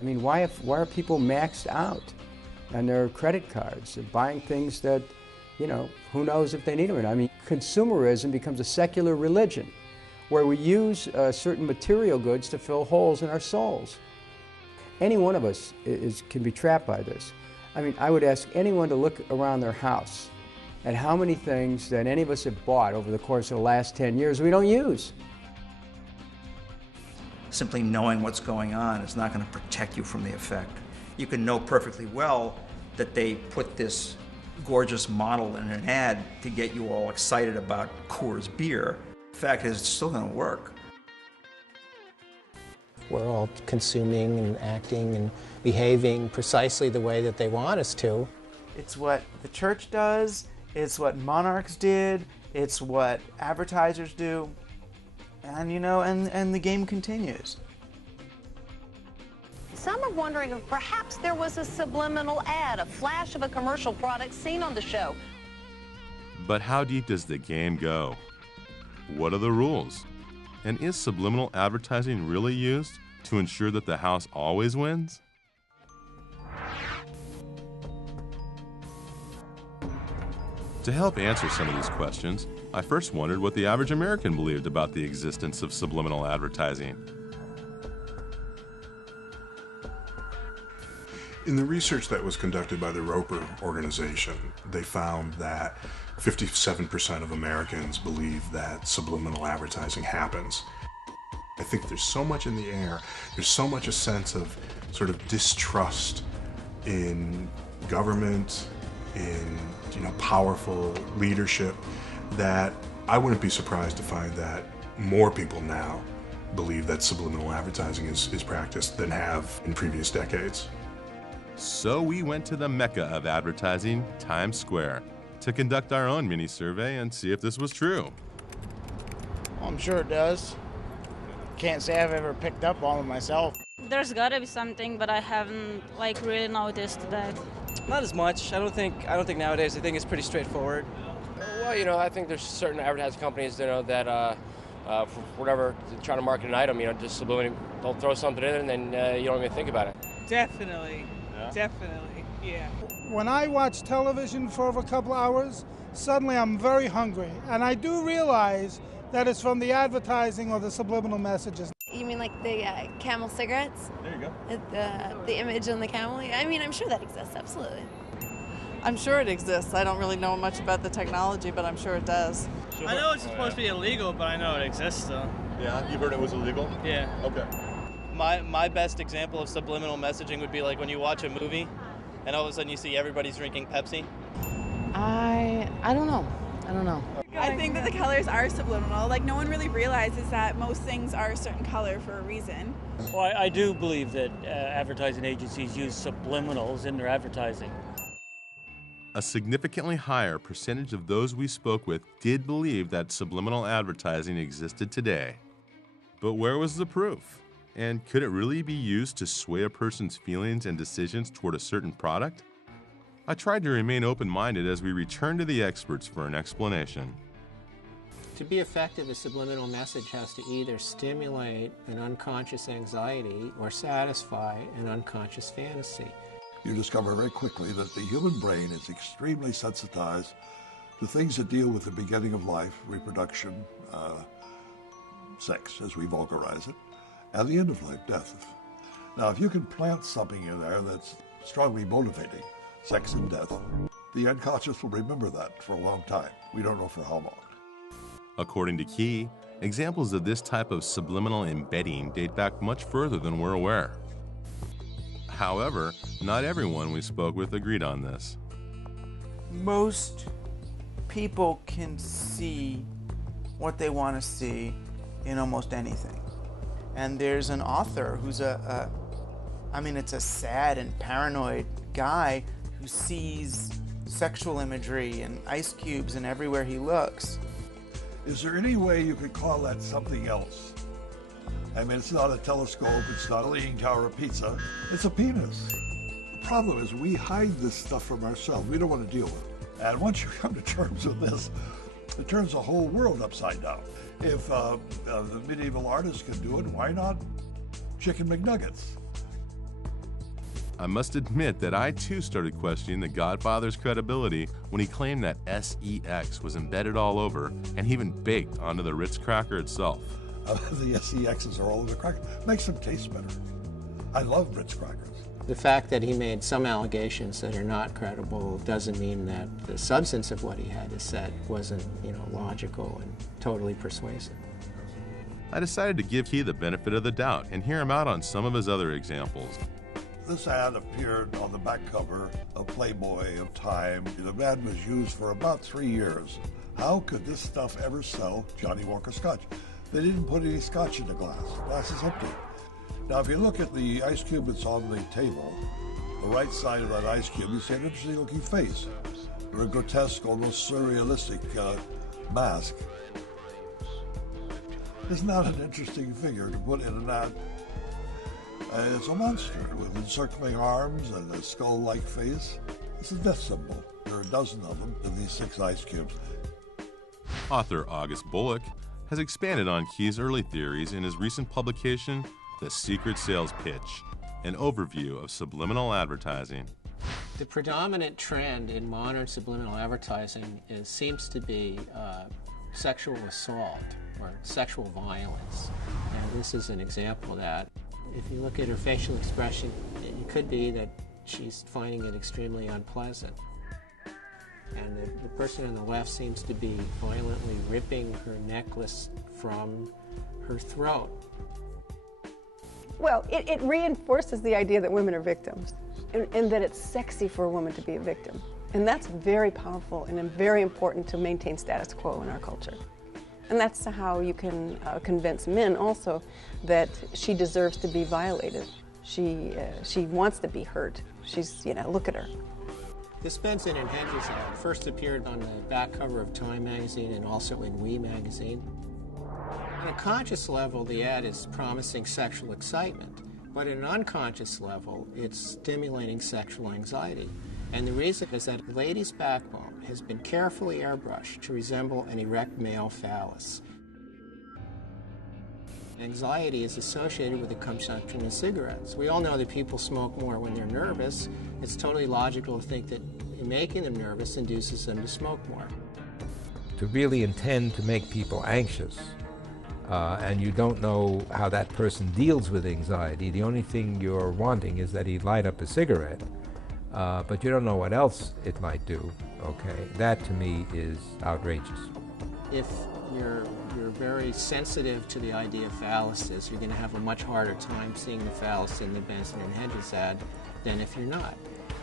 I mean, why are people maxed out on their credit cards and buying things that, you know, who knows if they need them? I mean, consumerism becomes a secular religion where we use certain material goods to fill holes in our souls. Any one of us can be trapped by this. I mean, I would ask anyone to look around their house at how many things that any of us have bought over the course of the last 10 years we don't use. Simply knowing what's going on is not going to protect you from the effect. You can know perfectly well that they put this gorgeous model in an ad to get you all excited about Coors beer. The fact is, it's still going to work. We're all consuming and acting and behaving precisely the way that they want us to. It's what the church does, it's what monarchs did, it's what advertisers do, and you know, and the game continues. Some are wondering if perhaps there was a subliminal ad, a flash of a commercial product seen on the show. But how deep does the game go? What are the rules? And is subliminal advertising really used to ensure that the house always wins? To help answer some of these questions, I first wondered what the average American believed about the existence of subliminal advertising. In the research that was conducted by the Roper organization, they found that 57% of Americans believe that subliminal advertising happens. I think there's so much in the air, there's so much a sense of sort of distrust in government, in powerful leadership, that I wouldn't be surprised to find that more people now believe that subliminal advertising is practiced than have in previous decades. So we went to the mecca of advertising, Times Square, to conduct our own mini-survey and see if this was true. I'm sure it does. Can't say I've ever picked up on it myself. There's gotta be something, but I haven't really noticed that. Not as much. I don't think nowadays. I think it's pretty straightforward. Well, I think there's certain advertising companies, that for whatever, trying to market an item, just subliminally, they'll throw something in and then you don't even think about it. Definitely. Yeah. Definitely. Yeah. When I watch television for over a couple hours, suddenly I'm very hungry, and I do realize that it's from the advertising or the subliminal messages. You mean like the Camel cigarettes? There you go. The image on the Camel? I mean, I'm sure that exists, absolutely. I'm sure it exists. I don't really know much about the technology, but I'm sure it does. I know it's supposed to be illegal, but I know it exists though. Yeah, you've heard it was illegal? Yeah. Okay. My best example of subliminal messaging would be like when you watch a movie and all of a sudden you see everybody's drinking Pepsi. I don't know. I think that the colors are subliminal. Like, no one really realizes that most things are a certain color for a reason. Well, I do believe that advertising agencies use subliminals in their advertising. A significantly higher percentage of those we spoke with did believe that subliminal advertising existed today. But where was the proof? And could it really be used to sway a person's feelings and decisions toward a certain product? I tried to remain open-minded as we returned to the experts for an explanation. To be effective, a subliminal message has to either stimulate an unconscious anxiety or satisfy an unconscious fantasy. You discover very quickly that the human brain is extremely sensitized to things that deal with the beginning of life, reproduction, sex, as we vulgarize it, and the end of life, death. Now, if you can plant something in there that's strongly motivating, sex and death, the unconscious will remember that for a long time. We don't know for how long. According to Key, examples of this type of subliminal embedding date back much further than we're aware. However, not everyone we spoke with agreed on this. Most people can see what they want to see in almost anything. And there's an author who's a I mean, it's a sad and paranoid guy who sees sexual imagery and ice cubes and everywhere he looks. Is there any way you could call that something else? I mean, it's not a telescope, it's not a Leaning Tower of Pizza, it's a penis. The problem is we hide this stuff from ourselves. We don't want to deal with it. And once you come to terms with this, it turns the whole world upside down. If the medieval artists can do it, why not Chicken McNuggets? I must admit that I too started questioning the Godfather's credibility when he claimed that SEX was embedded all over and even baked onto the Ritz cracker itself. The SEXs are all over the cracker. Makes them taste better. I love Ritz crackers. The fact that he made some allegations that are not credible doesn't mean that the substance of what he had to say wasn't, logical and totally persuasive. I decided to give Key the benefit of the doubt and hear him out on some of his other examples. This ad appeared on the back cover of Playboy, of Time. The ad was used for about 3 years. How could this stuff ever sell Johnny Walker Scotch? They didn't put any scotch in the glass. The glass is empty. Now, if you look at the ice cube that's on the table, the right side of that ice cube, you see an interesting looking face, or a grotesque, almost surrealistic mask. Isn't that an interesting figure to put in an ad? It's a monster with encircling arms and a skull-like face. It's a death symbol. There are a dozen of them in these 6 ice cubes. Author August Bullock has expanded on Key's early theories in his recent publication, The Secret Sales Pitch, an overview of subliminal advertising. The predominant trend in modern subliminal advertising seems to be sexual assault or sexual violence. And this is an example of that. If you look at her facial expression, it could be that she's finding it extremely unpleasant. And the person on the left seems to be violently ripping her necklace from her throat. Well, it reinforces the idea that women are victims and that it's sexy for a woman to be a victim. And that's very powerful and very important to maintain status quo in our culture. And that's how you can convince men also that she deserves to be violated. She wants to be hurt. She's, look at her. This Benson and Hedges ad first appeared on the back cover of Time magazine and also in We magazine. On a conscious level, the ad is promising sexual excitement, but at an unconscious level, it's stimulating sexual anxiety. And the reason is that a lady's backbone has been carefully airbrushed to resemble an erect male phallus. Anxiety is associated with the consumption of cigarettes. We all know that people smoke more when they're nervous. It's totally logical to think that making them nervous induces them to smoke more. To really intend to make people anxious, and you don't know how that person deals with anxiety, the only thing you're wanting is that he light up a cigarette, but you don't know what else it might do, okay? That to me is outrageous. If you're very sensitive to the idea of phalluses, you're going to have a much harder time seeing the phallus in the Benson and Hedges ad than if you're not.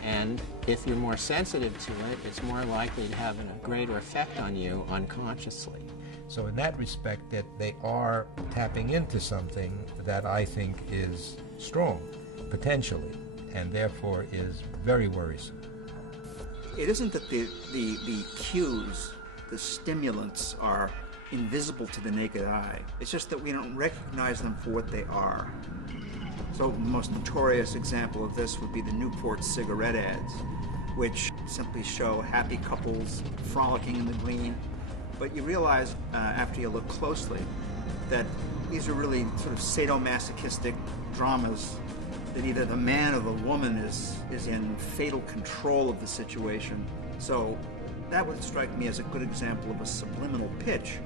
And if you're more sensitive to it, it's more likely to have a greater effect on you unconsciously. So in that respect, that they are tapping into something that I think is strong, potentially, and therefore is very worrisome. It isn't that the cues, the stimulants, are invisible to the naked eye. It's just that we don't recognize them for what they are. So the most notorious example of this would be the Newport cigarette ads, which simply show happy couples frolicking in the green. But you realize after you look closely that these are really sort of sadomasochistic dramas, that either the man or the woman is in fatal control of the situation. So that would strike me as a good example of a subliminal pitch.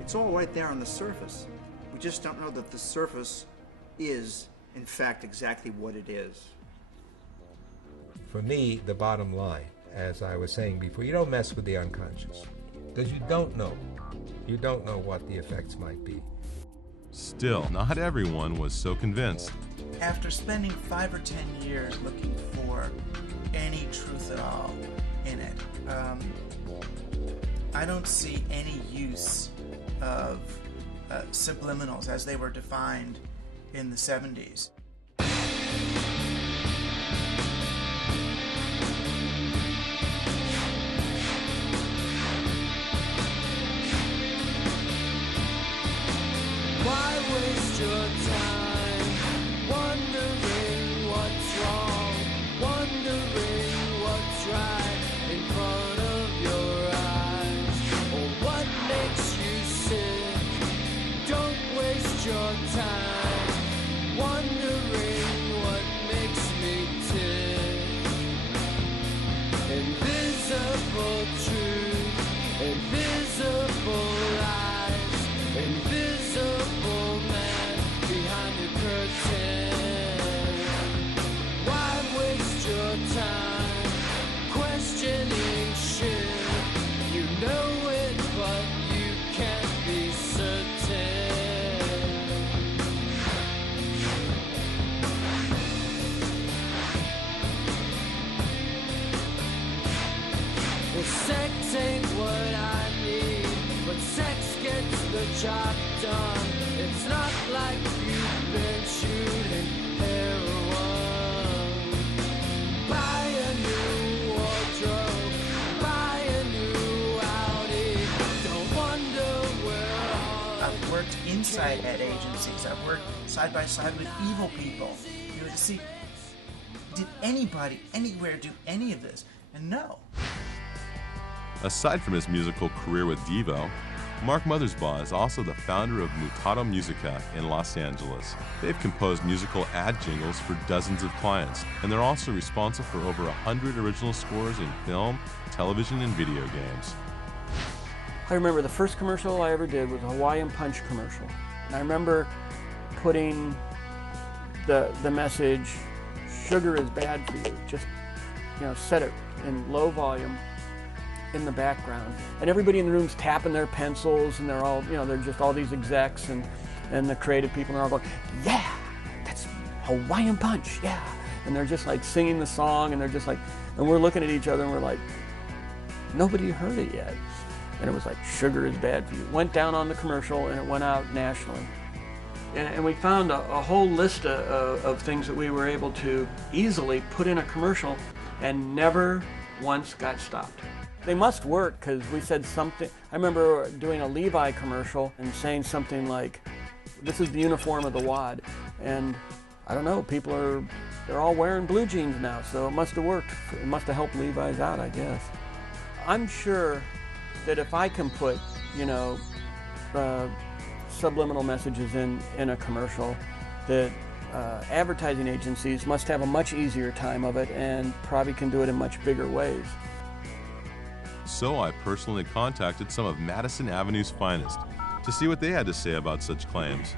It's all right there on the surface. We just don't know that the surface is, in fact, exactly what it is. For me, the bottom line, as I was saying before, you don't mess with the unconscious, because you don't know. You don't know what the effects might be. Still, not everyone was so convinced. After spending 5 or 10 years looking for any truth at all in it, I don't see any use of subliminals as they were defined in the 70s. waste your time wondering what's wrong, wondering what's right in front of your eyes, or what makes you sick. Don't waste your time wondering what makes me tick. Invisible truth, invisible lies, invisible man behind the curtain. Why waste your time questioning shit? You know it, but you can't be certain. Well, sex ain't what I need, but sex gets the job done. It's not like you've been shooting heroin. Buy a new wardrobe, buy a new Audi. Don't wonder where all I've worked inside ad agencies. I've worked side by side with evil people. You know, to see, did anybody anywhere do any of this? And no. Aside from his musical career with Devo, Mark Mothersbaugh is also the founder of Mutato Musica in Los Angeles. They've composed musical ad jingles for dozens of clients, and they're also responsible for over 100 original scores in film, television, and video games. I remember the first commercial I ever did was a Hawaiian Punch commercial. And I remember putting the message, sugar is bad for you. Just, set it in low volume in the background. And everybody in the room's tapping their pencils, and they're all, they're just all these execs and the creative people, and they're all going, yeah, that's Hawaiian Punch, yeah. And they're just like singing the song, and they're just like, and we're looking at each other and we're like, nobody heard it yet. And it was like, sugar is bad for you. Went down on the commercial, and it went out nationally. And we found a whole list of things that we were able to easily put in a commercial and never once got stopped. They must work, because we said something. I remember doing a Levi commercial and saying something like, this is the uniform of the WAD. And I don't know, they're all wearing blue jeans now, so it must have worked. It must have helped Levi's out, I guess. I'm sure that if I can put, subliminal messages in a commercial, that advertising agencies must have a much easier time of it and probably can do it in much bigger ways. So I personally contacted some of Madison Avenue's finest to see what they had to say about such claims.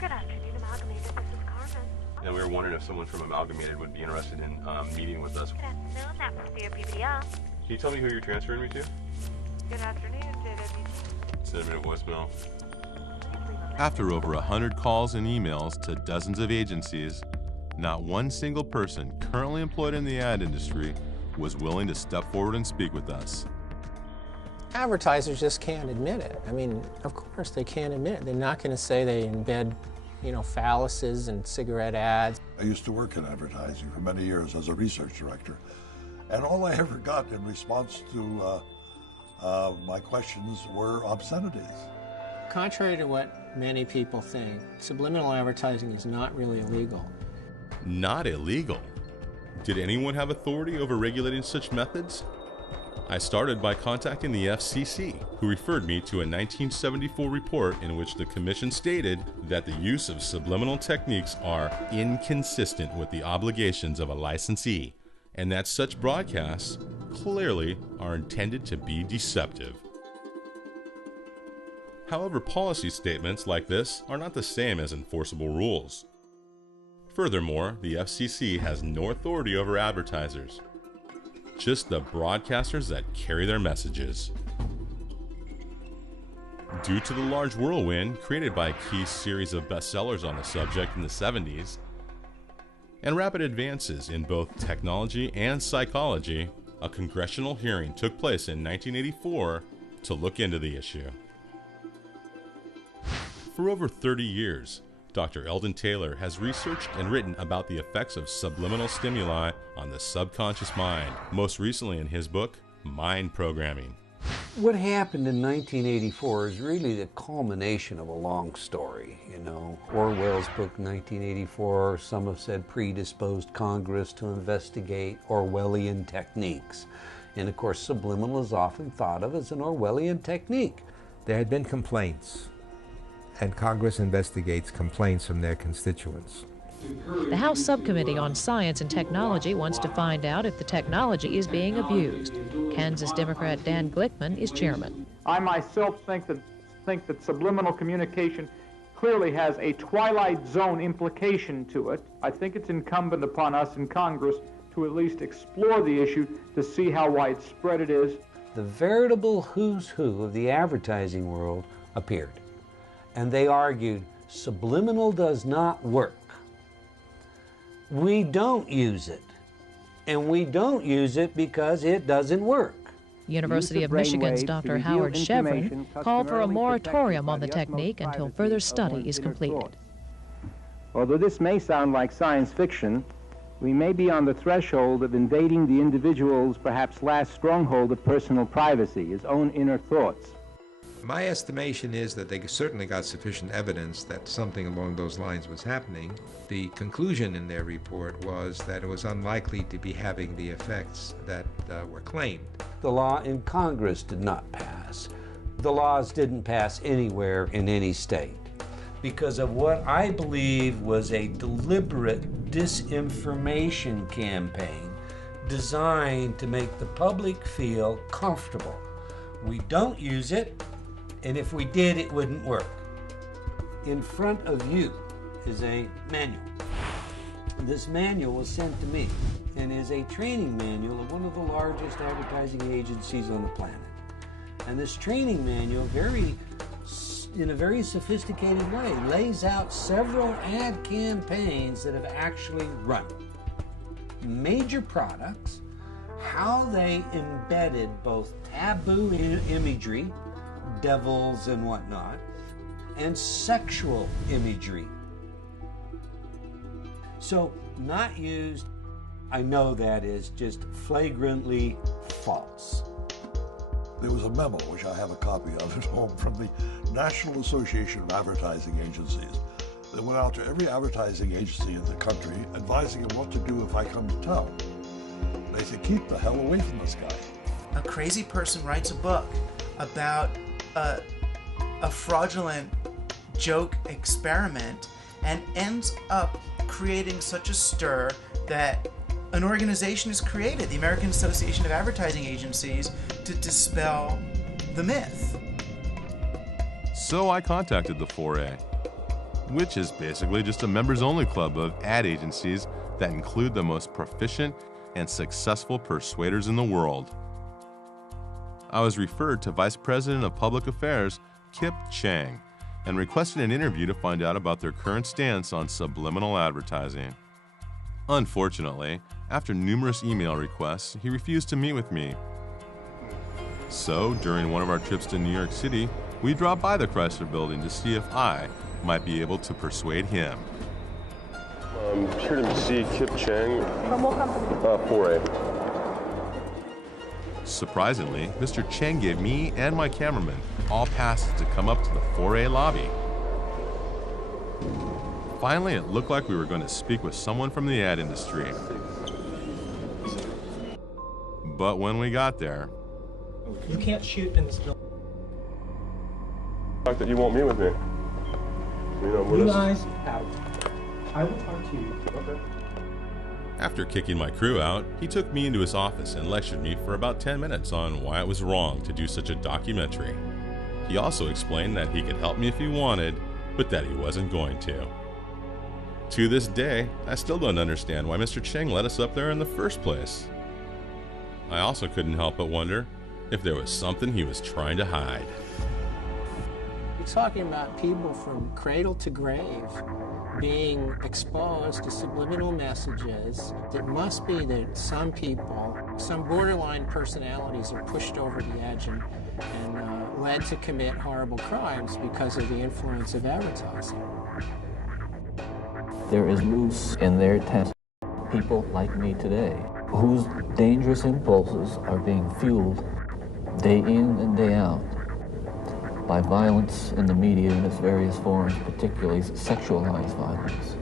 Good afternoon, Amalgamated. This is Carmen. And we were wondering if someone from Amalgamated would be interested in meeting with us. Good afternoon, that must be a BBL. Can you tell me who you're transferring me to? Good afternoon, Send me a voicemail. After over 100 calls and emails to dozens of agencies, not one single person currently employed in the ad industry was willing to step forward and speak with us. Advertisers just can't admit it. I mean, of course they can't admit it. They're not going to say they embed, phalluses and cigarette ads. I used to work in advertising for many years as a research director, and all I ever got in response to my questions were obscenities. Contrary to what many people think, subliminal advertising is not really illegal. Not illegal? Did anyone have authority over regulating such methods? I started by contacting the FCC, who referred me to a 1974 report in which the commission stated that the use of subliminal techniques are inconsistent with the obligations of a licensee, and that such broadcasts clearly are intended to be deceptive. However, policy statements like this are not the same as enforceable rules. Furthermore, the FCC has no authority over advertisers, just the broadcasters that carry their messages. Due to the large whirlwind created by a key series of bestsellers on the subject in the 70s, and rapid advances in both technology and psychology, a congressional hearing took place in 1984 to look into the issue. For over 30 years, Dr. Eldon Taylor has researched and written about the effects of subliminal stimuli on the subconscious mind, most recently in his book, Mind Programming. What happened in 1984 is really the culmination of a long story. You know, Orwell's book 1984, some have said, predisposed Congress to investigate Orwellian techniques. And of course, subliminal is often thought of as an Orwellian technique. There had been complaints, and Congress investigates complaints from their constituents. The House Subcommittee on Science and Technology wants to find out if the technology is being abused. Kansas Democrat Dan Glickman is chairman. I myself think that subliminal communication clearly has a twilight zone implication to it. I think it's incumbent upon us in Congress to at least explore the issue to see how widespread it is. The veritable who's who of the advertising world appeared, and they argued subliminal does not work. We don't use it, and we don't use it because it doesn't work. University of Michigan's Dr. Howard Chevron called for a moratorium on the technique until further study is completed. Although this may sound like science fiction, we may be on the threshold of invading the individual's perhaps last stronghold of personal privacy, his own inner thoughts. My estimation is that they certainly got sufficient evidence that something along those lines was happening. The conclusion in their report was that it was unlikely to be having the effects that were claimed. The law in Congress did not pass. The laws didn't pass anywhere in any state because of what I believe was a deliberate disinformation campaign designed to make the public feel comfortable. We don't use it, and if we did, it wouldn't work. In front of you is a manual. This manual was sent to me and is a training manual of one of the largest advertising agencies on the planet. And this training manual, in a very sophisticated way, lays out several ad campaigns that have actually run. Major products, how they embedded both taboo imagery, devils and whatnot, and sexual imagery. So, not used, I know that is just flagrantly false. There was a memo, which I have a copy of at home, from the National Association of Advertising Agencies that went out to every advertising agency in the country advising them what to do if I come to town. They said, keep the hell away from this guy. A crazy person writes a book about a fraudulent joke experiment and ends up creating such a stir that an organization is created, the American Association of Advertising Agencies, to dispel the myth. So I contacted the 4A, which is basically just a members-only club of ad agencies that include the most proficient and successful persuaders in the world. I was referred to Vice President of Public Affairs, Kip Chang, and requested an interview to find out about their current stance on subliminal advertising. Unfortunately, after numerous email requests, he refused to meet with me. So, during one of our trips to New York City, we dropped by the Chrysler Building to see if I might be able to persuade him. I'm here to see Kip Chang. From what company? 4A. Surprisingly, Mr. Chang gave me and my cameraman all passes to come up to the 4A lobby. Finally, it looked like we were going to speak with someone from the ad industry. But when we got there... You can't shoot in this building. The fact that you won't meet with me. You guys out. I will talk to you. Okay. After kicking my crew out, he took me into his office and lectured me for about 10 minutes on why it was wrong to do such a documentary. He also explained that he could help me if he wanted, but that he wasn't going to. To this day, I still don't understand why Mr. Chang let us up there in the first place. I also couldn't help but wonder if there was something he was trying to hide. You're talking about people from cradle to grave being exposed to subliminal messages. It must be that some people, some borderline personalities are pushed over the edge and led to commit horrible crimes because of the influence of advertising. There is loose in their test people like me today whose dangerous impulses are being fueled day in and day out, by violence in the media in its various forms, particularly sexualized violence.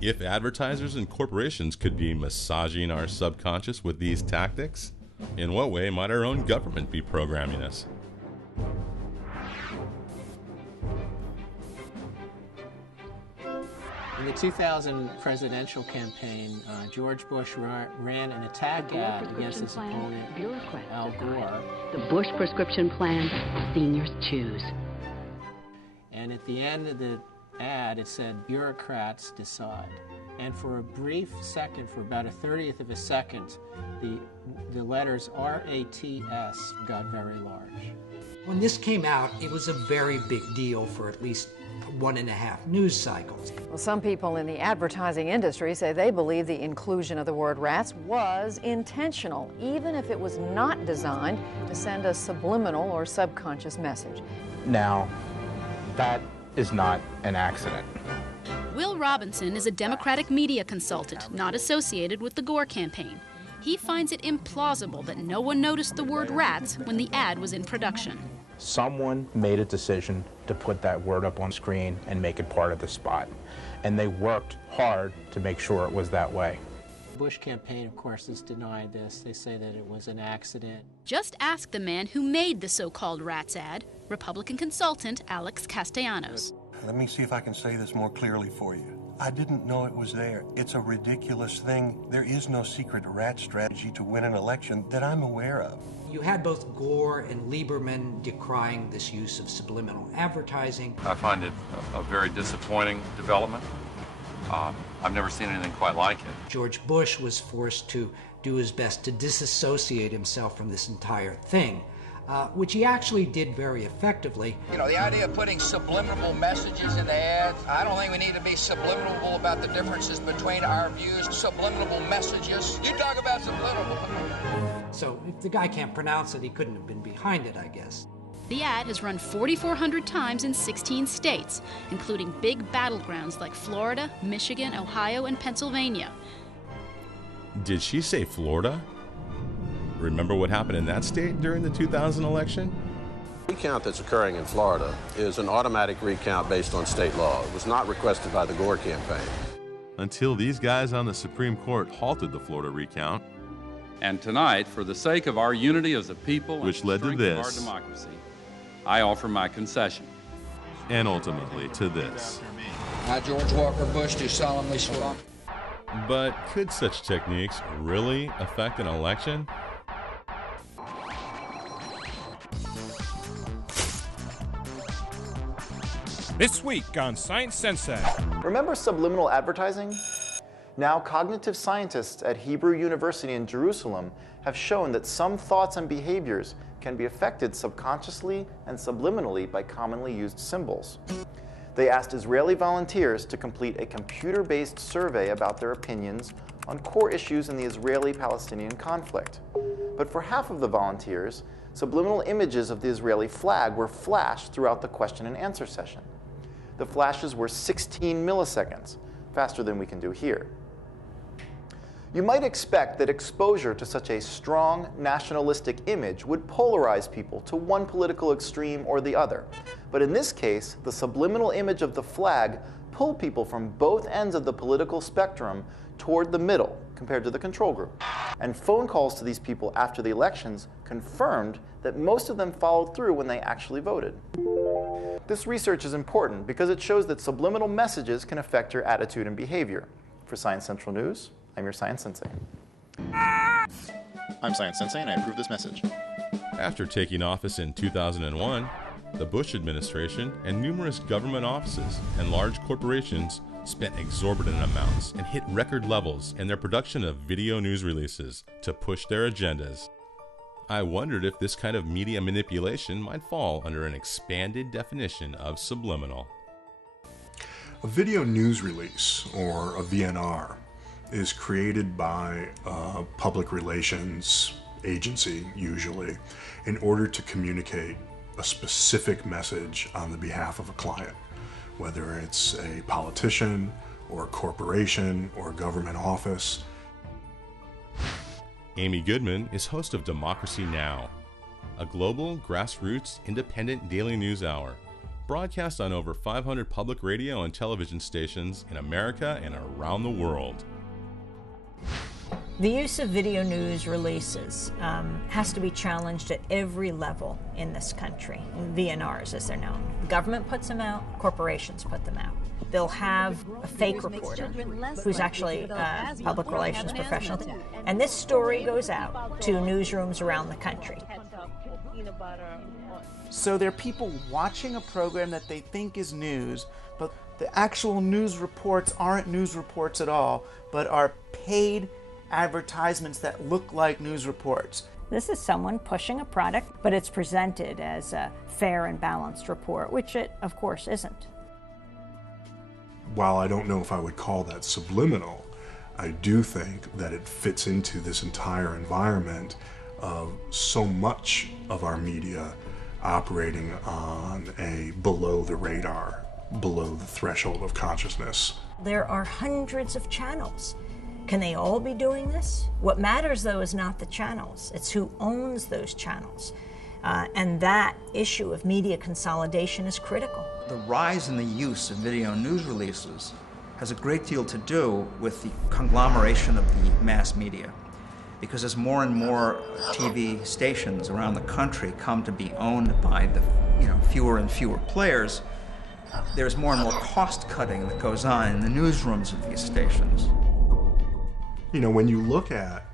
If advertisers and corporations could be massaging our subconscious with these tactics, in what way might our own government be programming us? In the 2000 presidential campaign, George Bush ran an attack ad against his opponent, Al Gore. The Bush prescription plan, seniors choose. And at the end of the ad, it said, bureaucrats decide. And for a brief second, for about a 30th of a second, the letters RATS got very large. When this came out, it was a very big deal for at least 1.5 news cycles. Well, some people in the advertising industry say they believe the inclusion of the word rats was intentional, even if it was not designed to send a subliminal or subconscious message. Now, that is not an accident. Will Robinson is a Democratic media consultant not associated with the Gore campaign. He finds it implausible that no one noticed the word rats when the ad was in production. Someone made a decision to put that word up on screen and make it part of the spot. And they worked hard to make sure it was that way. The Bush campaign, of course, has denied this. They say that it was an accident. Just ask the man who made the so-called rats ad, Republican consultant Alex Castellanos. Let me see if I can say this more clearly for you. I didn't know it was there. It's a ridiculous thing. There is no secret rat strategy to win an election that I'm aware of. You had both Gore and Lieberman decrying this use of subliminal advertising. I find it a very disappointing development. I've never seen anything quite like it. George Bush was forced to do his best to disassociate himself from this entire thing, which he actually did very effectively. You know, the idea of putting subliminal messages in the ads, I don't think we need to be subliminal about the differences between our views. Subliminal messages. You talk about subliminal. So if the guy can't pronounce it, he couldn't have been behind it, I guess. The ad has run 4,400 times in 16 states, including big battlegrounds like Florida, Michigan, Ohio, and Pennsylvania. Did she say Florida? Remember what happened in that state during the 2000 election? The recount that's occurring in Florida is an automatic recount based on state law. It was not requested by the Gore campaign. Until these guys on the Supreme Court halted the Florida recount. And tonight, for the sake of our unity as a people which and led to the strength of this, our democracy, I offer my concession. And ultimately to this. I, George Walker Bush, do solemnly swear. But could such techniques really affect an election? This week on Science Sensei. Remember subliminal advertising? Now, cognitive scientists at Hebrew University in Jerusalem have shown that some thoughts and behaviors can be affected subconsciously and subliminally by commonly used symbols. They asked Israeli volunteers to complete a computer-based survey about their opinions on core issues in the Israeli-Palestinian conflict. But for half of the volunteers, subliminal images of the Israeli flag were flashed throughout the question and answer session. The flashes were 16 milliseconds, faster than we can do here. You might expect that exposure to such a strong nationalistic image would polarize people to one political extreme or the other. But in this case, the subliminal image of the flag pulled people from both ends of the political spectrum toward the middle compared to the control group. And phone calls to these people after the elections confirmed that most of them followed through when they actually voted. This research is important because it shows that subliminal messages can affect your attitude and behavior. For Science Central News, I'm your Science Sensei. I'm Science Sensei and I approve this message. After taking office in 2001, the Bush administration and numerous government offices and large corporations spent exorbitant amounts and hit record levels in their production of video news releases to push their agendas. I wondered if this kind of media manipulation might fall under an expanded definition of subliminal. A video news release, or a VNR, is created by a public relations agency, usually, in order to communicate a specific message on the behalf of a client. whether it's a politician or a corporation or a government office. Amy Goodman is host of Democracy Now!, a global, grassroots, independent daily news hour, broadcast on over 500 public radio and television stations in America and around the world. The use of video news releases has to be challenged at every level in this country, VNRs as they're known. The government puts them out, corporations put them out. They'll have a fake reporter who's actually a public relations professional. And this story goes out to newsrooms around the country. So there are people watching a program that they think is news, but the actual news reports aren't news reports at all, but are paid advertisements that look like news reports. This is someone pushing a product, but it's presented as a fair and balanced report, which it, of course, isn't. While I don't know if I would call that subliminal, I do think that it fits into this entire environment of so much of our media operating on a below the radar, below the threshold of consciousness. There are hundreds of channels. Can they all be doing this? What matters, though, is not the channels. It's who owns those channels. And that issue of media consolidation is critical. The rise in the use of video news releases has a great deal to do with the conglomeration of the mass media. Because as more and more TV stations around the country come to be owned by the fewer and fewer players, there's more and more cost cutting that goes on in the newsrooms of these stations. You know, when you look at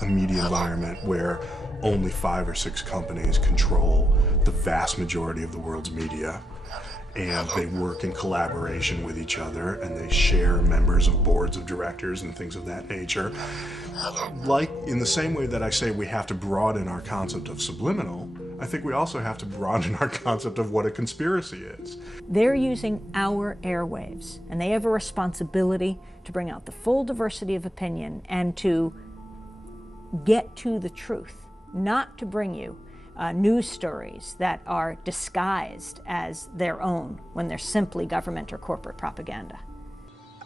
a media environment where only 5 or 6 companies control the vast majority of the world's media, and they work in collaboration with each other, and they share members of boards of directors and things of that nature, like in the same way that I say we have to broaden our concept of subliminal, I think we also have to broaden our concept of what a conspiracy is. They're using our airwaves, and they have a responsibility to bring out the full diversity of opinion and to get to the truth, not to bring you news stories that are disguised as their own when they're simply government or corporate propaganda.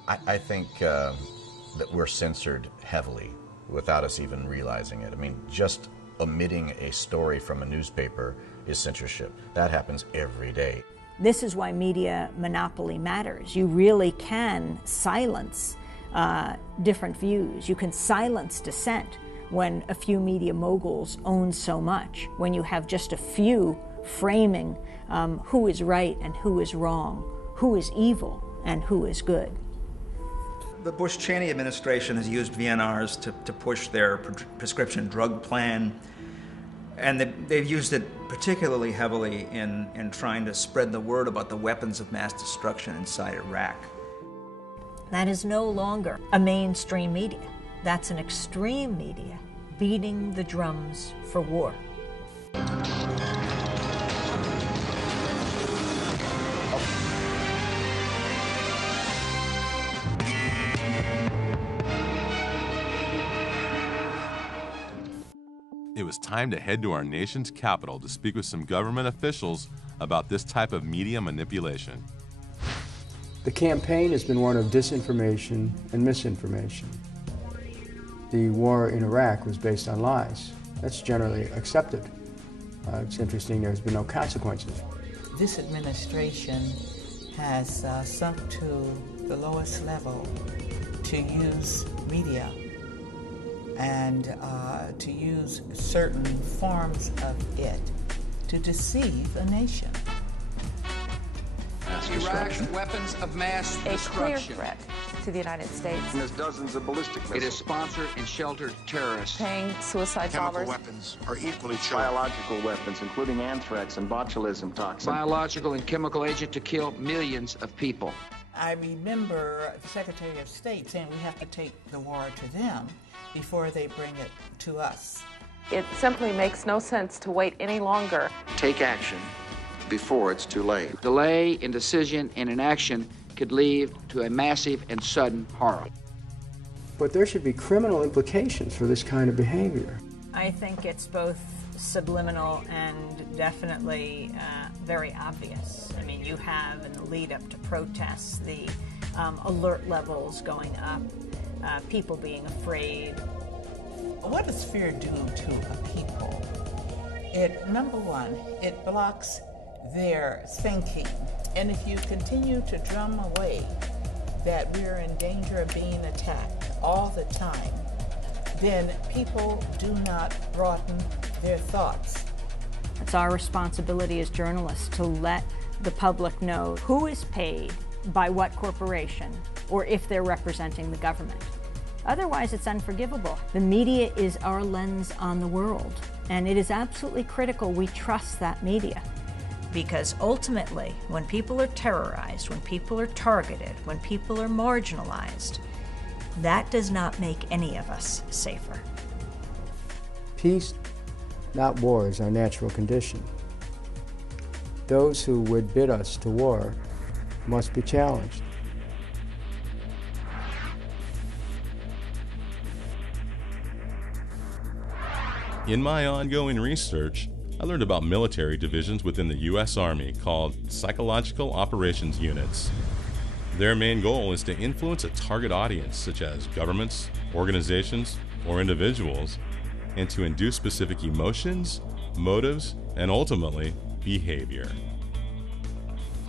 I think that we're censored heavily without us even realizing it. I mean, just omitting a story from a newspaper is censorship. That happens every day. This is why media monopoly matters. You really can silence different views. You can silence dissent when a few media moguls own so much, when you have just a few framing who is right and who is wrong, who is evil and who is good. The Bush-Cheney administration has used VNRs to push their prescription drug plan, and they've used it particularly heavily in trying to spread the word about the weapons of mass destruction inside Iraq. That is no longer a mainstream media. That's an extreme media beating the drums for war. It was time to head to our nation's capital to speak with some government officials about this type of media manipulation. The campaign has been one of disinformation and misinformation. The war in Iraq was based on lies. That's generally accepted. It's interesting there's been no consequences. This administration has sunk to the lowest level to use media and to use certain forms of it to deceive a nation. Iraq's weapons of mass destruction. A clear threat to the United States. There's dozens of ballistic missiles. It has sponsored and sheltered terrorists. Paying suicide bombers. Weapons are equally true. Biological weapons, including anthrax and botulism toxin. Biological and chemical agent to kill millions of people. I remember the Secretary of State saying we have to take the war to them before they bring it to us. It simply makes no sense to wait any longer. Take action before it's too late. Delay in decision and inaction could lead to a massive and sudden horror. But there should be criminal implications for this kind of behavior. I think it's both subliminal and definitely very obvious. I mean, you have in the lead up to protests the alert levels going up, people being afraid. What does fear do to a people? Number one, it blocks their thinking. And if you continue to drum away that we're in danger of being attacked all the time, then people do not broaden their thoughts. It's our responsibility as journalists to let the public know who is paid by what corporation, or if they're representing the government. Otherwise, it's unforgivable. The media is our lens on the world, and it is absolutely critical we trust that media. Because ultimately, when people are terrorized, when people are targeted, when people are marginalized, that does not make any of us safer. Peace, not war, is our natural condition. Those who would bid us to war must be challenged. In my ongoing research, I learned about military divisions within the U.S. Army called Psychological Operations Units. Their main goal is to influence a target audience, such as governments, organizations, or individuals, and to induce specific emotions, motives, and ultimately, behavior.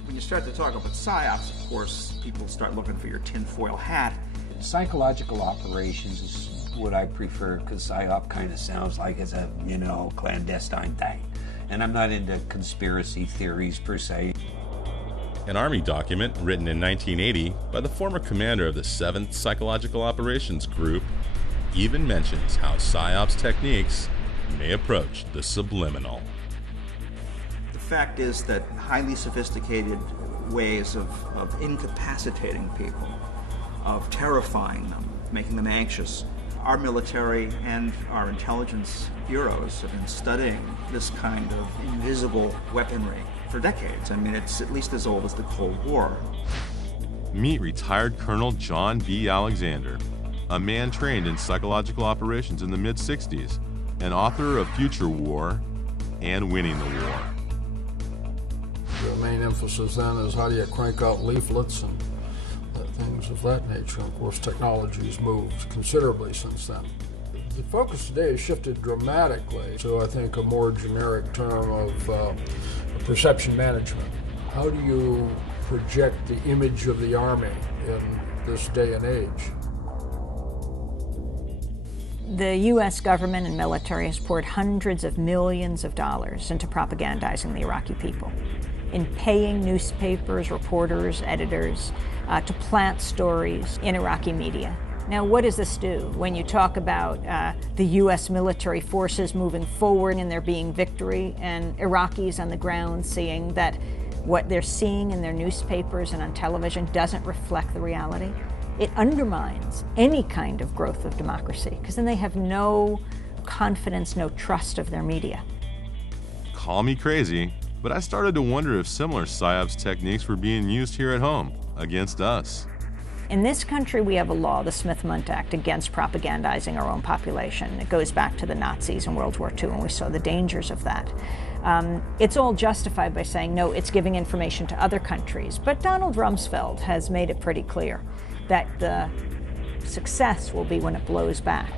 When you start to talk about PSYOPs, of course, people start looking for your tinfoil hat. Psychological operations is what I prefer, because PSYOP kind of sounds like it's a, clandestine thing. And I'm not into conspiracy theories per se. An Army document written in 1980 by the former commander of the 7th Psychological Operations Group even mentions how PSYOPs techniques may approach the subliminal. The fact is that highly sophisticated ways of incapacitating people, of terrifying them, making them anxious. Our military and our intelligence bureaus have been studying this kind of invisible weaponry for decades. I mean, it's at least as old as the Cold War. Meet retired Colonel John B. Alexander, a man trained in psychological operations in the mid-60s, and author of Future War and Winning the War. The main emphasis then is how do you crank out leaflets and things of that nature. Of course, technology has moved considerably since then. The focus today has shifted dramatically to, I think, a more generic term of perception management. How do you project the image of the Army in this day and age? The U.S. government and military has poured hundreds of millions of dollars into propagandizing the Iraqi people, in paying newspapers, reporters, editors to plant stories in Iraqi media. Now, what does this do? When you talk about the U.S. military forces moving forward and there being victory, and Iraqis on the ground seeing that what they're seeing in their newspapers and on television doesn't reflect the reality, it undermines any kind of growth of democracy, because then they have no confidence, no trust of their media. Call me crazy, but I started to wonder if similar PSYOPs techniques were being used here at home against us. In this country, we have a law, the Smith-Mundt Act, against propagandizing our own population. It goes back to the Nazis in World War II, and we saw the dangers of that. It's all justified by saying, no, it's giving information to other countries. But Donald Rumsfeld has made it pretty clear that the success will be when it blows back.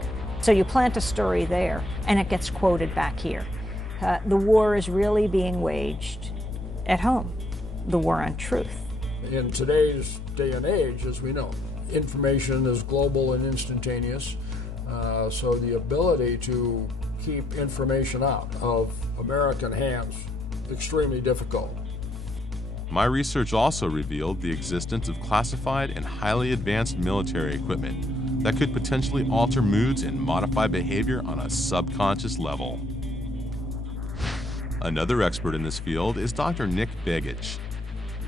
So you plant a story there, and it gets quoted back here. The war is really being waged at home, the war on truth. In today's day and age, as we know, information is global and instantaneous, so the ability to keep information out of American hands is extremely difficult. My research also revealed the existence of classified and highly advanced military equipment that could potentially alter moods and modify behavior on a subconscious level. Another expert in this field is Dr. Nick Begich,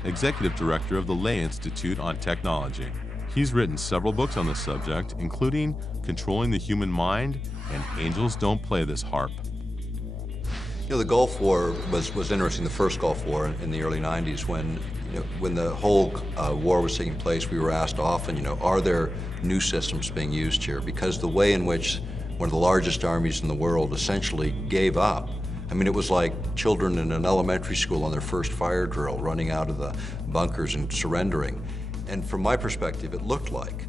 Executive Director of the Lay Institute on Technology. He's written several books on the subject, including Controlling the Human Mind and Angels Don't Play This Harp. The Gulf War was interesting, the first Gulf War in the early 90s when the whole war was taking place. We were asked often, are there new systems being used here? Because the way in which one of the largest armies in the world, essentially gave up. I mean, it was like children in an elementary school on their first fire drill, running out of the bunkers and surrendering. And from my perspective, it looked like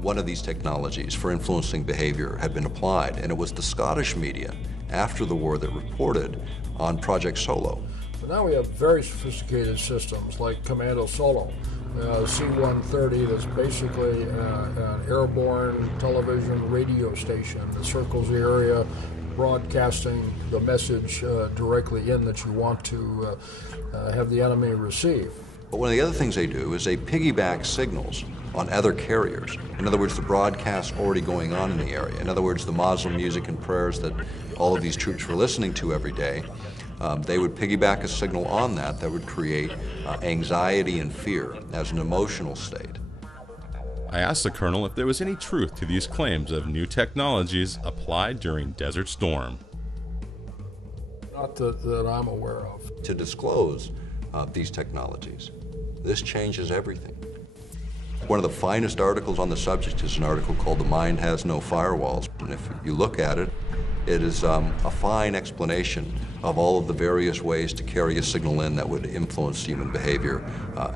one of these technologies for influencing behavior had been applied, and it was the Scottish media after the war that reported on Project Solo. But now we have very sophisticated systems like Commando Solo, C-130, that's basically an airborne television radio station that circles the area, broadcasting the message directly in that you want to have the enemy receive. But one of the other things they do is they piggyback signals on other carriers. In other words, the broadcasts already going on in the area. In other words, the Muslim music and prayers that all of these troops were listening to every day, they would piggyback a signal on that would create anxiety and fear as an emotional state. I asked the colonel if there was any truth to these claims of new technologies applied during Desert Storm. Not that I'm aware of. To disclose these technologies, this changes everything. One of the finest articles on the subject is an article called "The Mind Has No Firewalls." And if you look at it, it is a fine explanation of all of the various ways to carry a signal in that would influence human behavior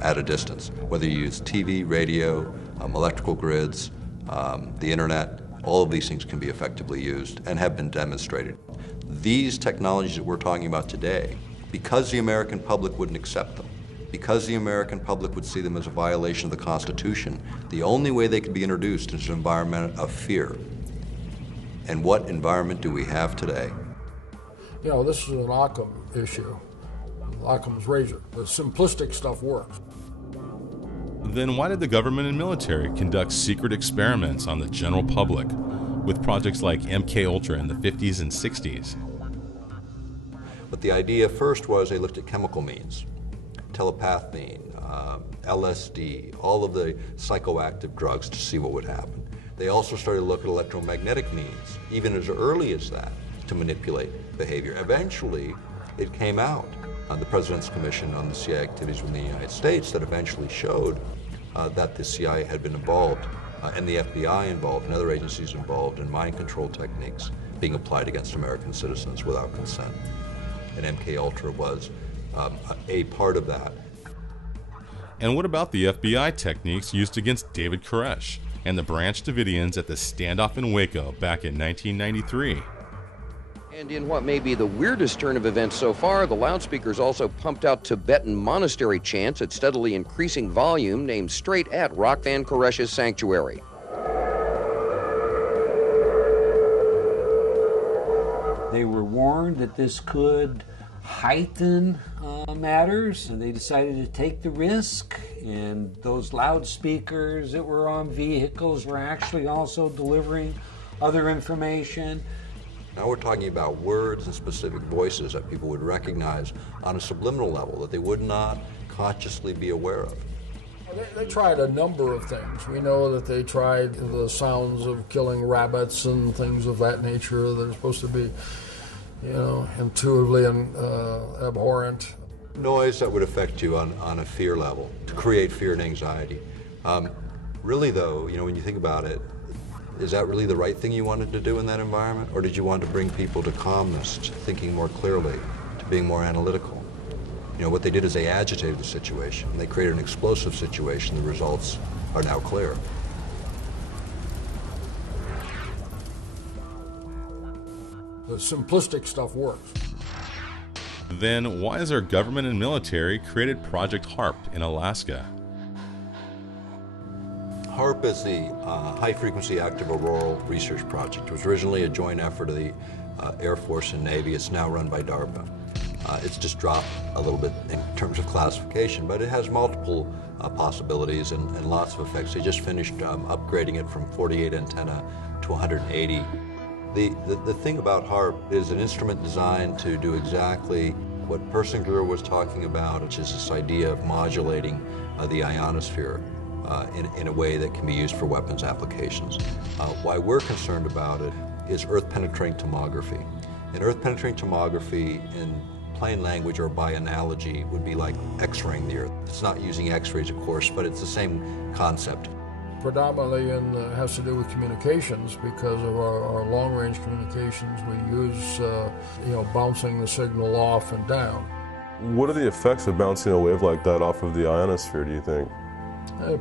at a distance. Whether you use TV, radio, electrical grids, the internet, all of these things can be effectively used and have been demonstrated. These technologies that we're talking about today, because the American public wouldn't accept them, because the American public would see them as a violation of the Constitution, the only way they could be introduced is an environment of fear. And what environment do we have today? You know, this is an Occam issue, Occam's razor. The simplistic stuff works. Then why did the government and military conduct secret experiments on the general public with projects like MK Ultra in the 50s and 60s? But the idea first was they looked at chemical means, telepathy, LSD, all of the psychoactive drugs to see what would happen. They also started to look at electromagnetic means, even as early as that, to manipulate behavior. Eventually, it came out on the President's Commission on the CIA activities within the United States that eventually showed that the CIA had been involved and the FBI involved and other agencies involved in mind control techniques being applied against American citizens without consent. And MK Ultra was a part of that. And what about the FBI techniques used against David Koresh and the Branch Davidians at the standoff in Waco back in 1993? And in what may be the weirdest turn of events so far, the loudspeakers also pumped out Tibetan monastery chants at steadily increasing volume aimed straight at rock fan Koresh's sanctuary. They were warned that this could heighten matters, and they decided to take the risk, and those loudspeakers that were on vehicles were actually also delivering other information. Now we're talking about words and specific voices that people would recognize on a subliminal level that they would not consciously be aware of. They tried a number of things. We know that they tried the sounds of killing rabbits and things of that nature that are supposed to be, you know, intuitively abhorrent. Noise that would affect you on a fear level, to create fear and anxiety. Really though, you know, when you think about it, is that really the right thing you wanted to do in that environment? Or did you want to bring people to calmness, to thinking more clearly, to being more analytical? You know, what they did is they agitated the situation. They created an explosive situation. The results are now clear. The simplistic stuff works. Then why has our government and military created Project HARP in Alaska? HARP is the High-Frequency Active Auroral Research Project. It was originally a joint effort of the Air Force and Navy. It's now run by DARPA. It's just dropped a little bit in terms of classification, but it has multiple possibilities and lots of effects. They just finished upgrading it from 48 antenna to 180. The thing about HARP is an instrument designed to do exactly what Persinger was talking about, which is this idea of modulating the ionosphere in a way that can be used for weapons applications. Why we're concerned about it is earth-penetrating tomography. And earth-penetrating tomography in plain language or by analogy would be like X-raying the Earth. It's not using X-rays, of course, but it's the same concept. predominantly has to do with communications because of our long-range communications. We use, bouncing the signal off and down. What are the effects of bouncing a wave like that off of the ionosphere, do you think?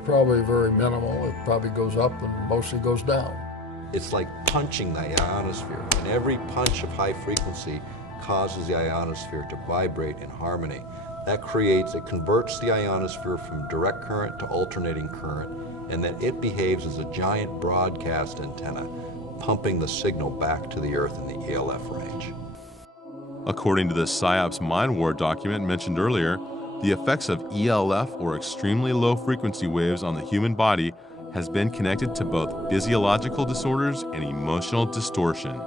Probably very minimal. It probably goes up and mostly goes down. It's like punching the ionosphere, and every punch of high frequency causes the ionosphere to vibrate in harmony. That it converts the ionosphere from direct current to alternating current, and then it behaves as a giant broadcast antenna, pumping the signal back to the Earth in the ELF range. According to the PSYOPs Mind War document mentioned earlier, the effects of ELF, or extremely low frequency waves, on the human body has been connected to both physiological disorders and emotional distortion.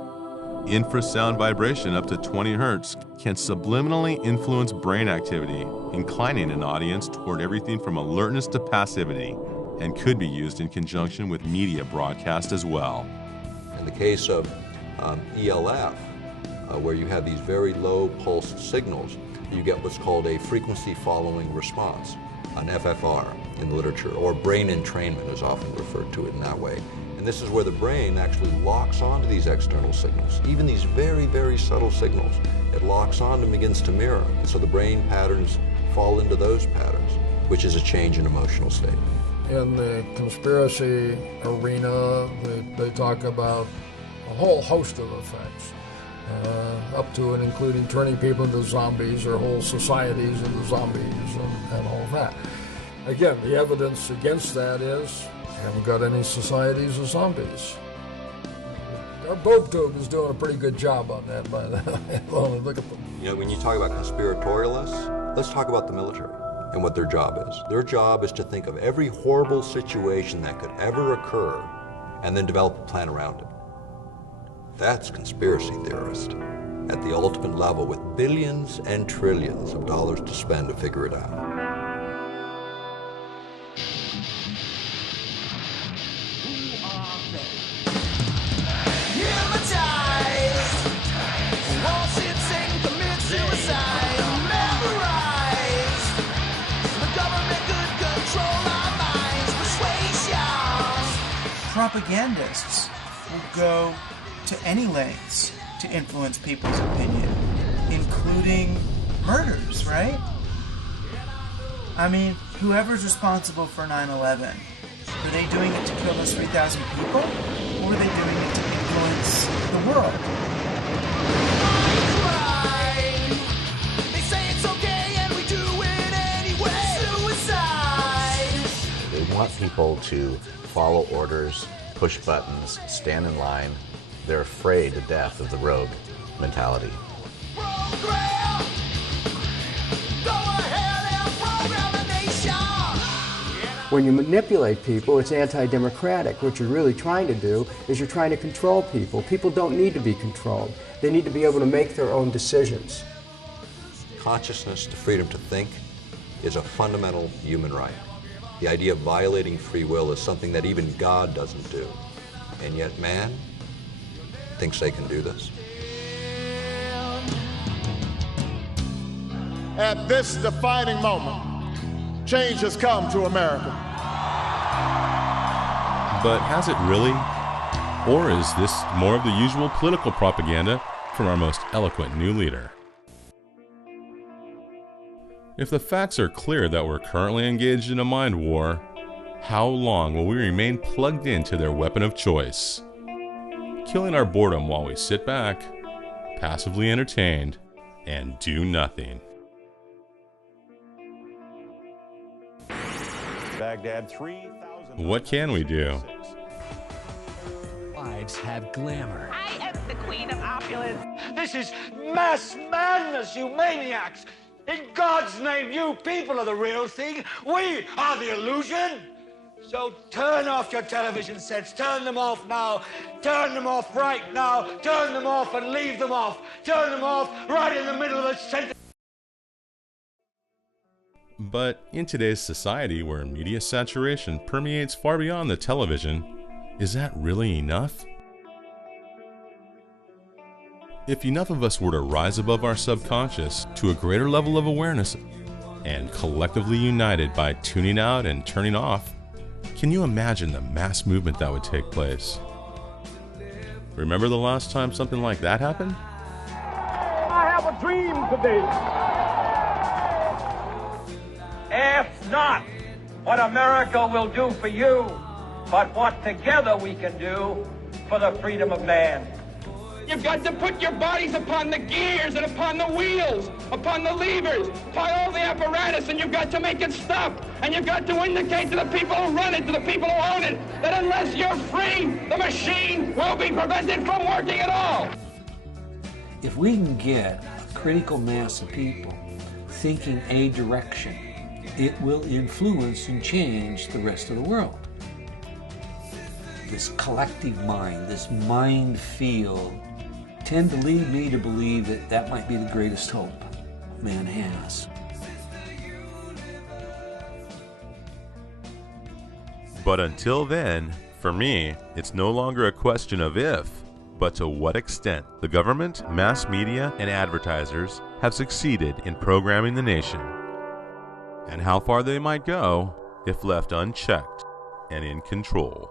Infrasound vibration up to 20 Hertz can subliminally influence brain activity, inclining an audience toward everything from alertness to passivity, and could be used in conjunction with media broadcast as well. In the case of ELF, where you have these very low pulsed signals, you get what's called a frequency following response, an FFR in the literature, or brain entrainment is often referred to it in that way. And this is where the brain actually locks onto these external signals, even these very, very subtle signals. It locks on and begins to mirror. And so the brain patterns fall into those patterns, which is a change in emotional state. In the conspiracy arena, they talk about a whole host of effects, up to and including turning people into zombies or whole societies into zombies and all that. Again, the evidence against that is we haven't got any societies of zombies. Our Bob Tube is doing a pretty good job on that, by the way. Look at them. You know, when you talk about conspiratorialists, let's talk about the military and what their job is. Their job is to think of every horrible situation that could ever occur and then develop a plan around it. That's conspiracy theorist at the ultimate level, with billions and trillions of dollars to spend to figure it out. Propagandists will go to any lengths to influence people's opinion, including murders, right? I mean, whoever's responsible for 9/11, were they doing it to kill those 3,000 people, or were they doing it to influence the world? They want people to follow orders, push buttons, stand in line. They're afraid to death of the rogue mentality. When you manipulate people, it's anti-democratic. What you're really trying to do is you're trying to control people. People don't need to be controlled. They need to be able to make their own decisions. Consciousness to freedom to think is a fundamental human right. The idea of violating free will is something that even God doesn't do. And yet man thinks they can do this. At this defining moment, change has come to America. But has it really? Or is this more of the usual political propaganda from our most eloquent new leader? If the facts are clear that we're currently engaged in a mind war, how long will we remain plugged into their weapon of choice? Killing our boredom while we sit back, passively entertained, and do nothing. Baghdad, 3,000. What can we do? Lives have glamour. I am the queen of opulence. This is mass madness, you maniacs! In God's name, you people are the real thing. We are the illusion. So turn off your television sets. Turn them off now. Turn them off right now. Turn them off and leave them off. Turn them off right in the middle of the sentence. But in today's society where media saturation permeates far beyond the television, is that really enough? If enough of us were to rise above our subconscious to a greater level of awareness and collectively united by tuning out and turning off, Can you imagine the mass movement that would take place? Remember the last time something like that happened? I have a dream today. Ask not what America will do for you, but what together we can do for the freedom of man. You've got to put your bodies upon the gears and upon the wheels, upon the levers, upon all the apparatus, and you've got to make it stop. And you've got to indicate to the people who run it, to the people who own it, that unless you're free, the machine will be prevented from working at all. If we can get a critical mass of people thinking a direction, it will influence and change the rest of the world. This collective mind, this mind field, tend to lead me to believe that that might be the greatest hope man has. But until then, for me, it's no longer a question of if, but to what extent the government, mass media, and advertisers have succeeded in programming the nation, and how far they might go if left unchecked and in control.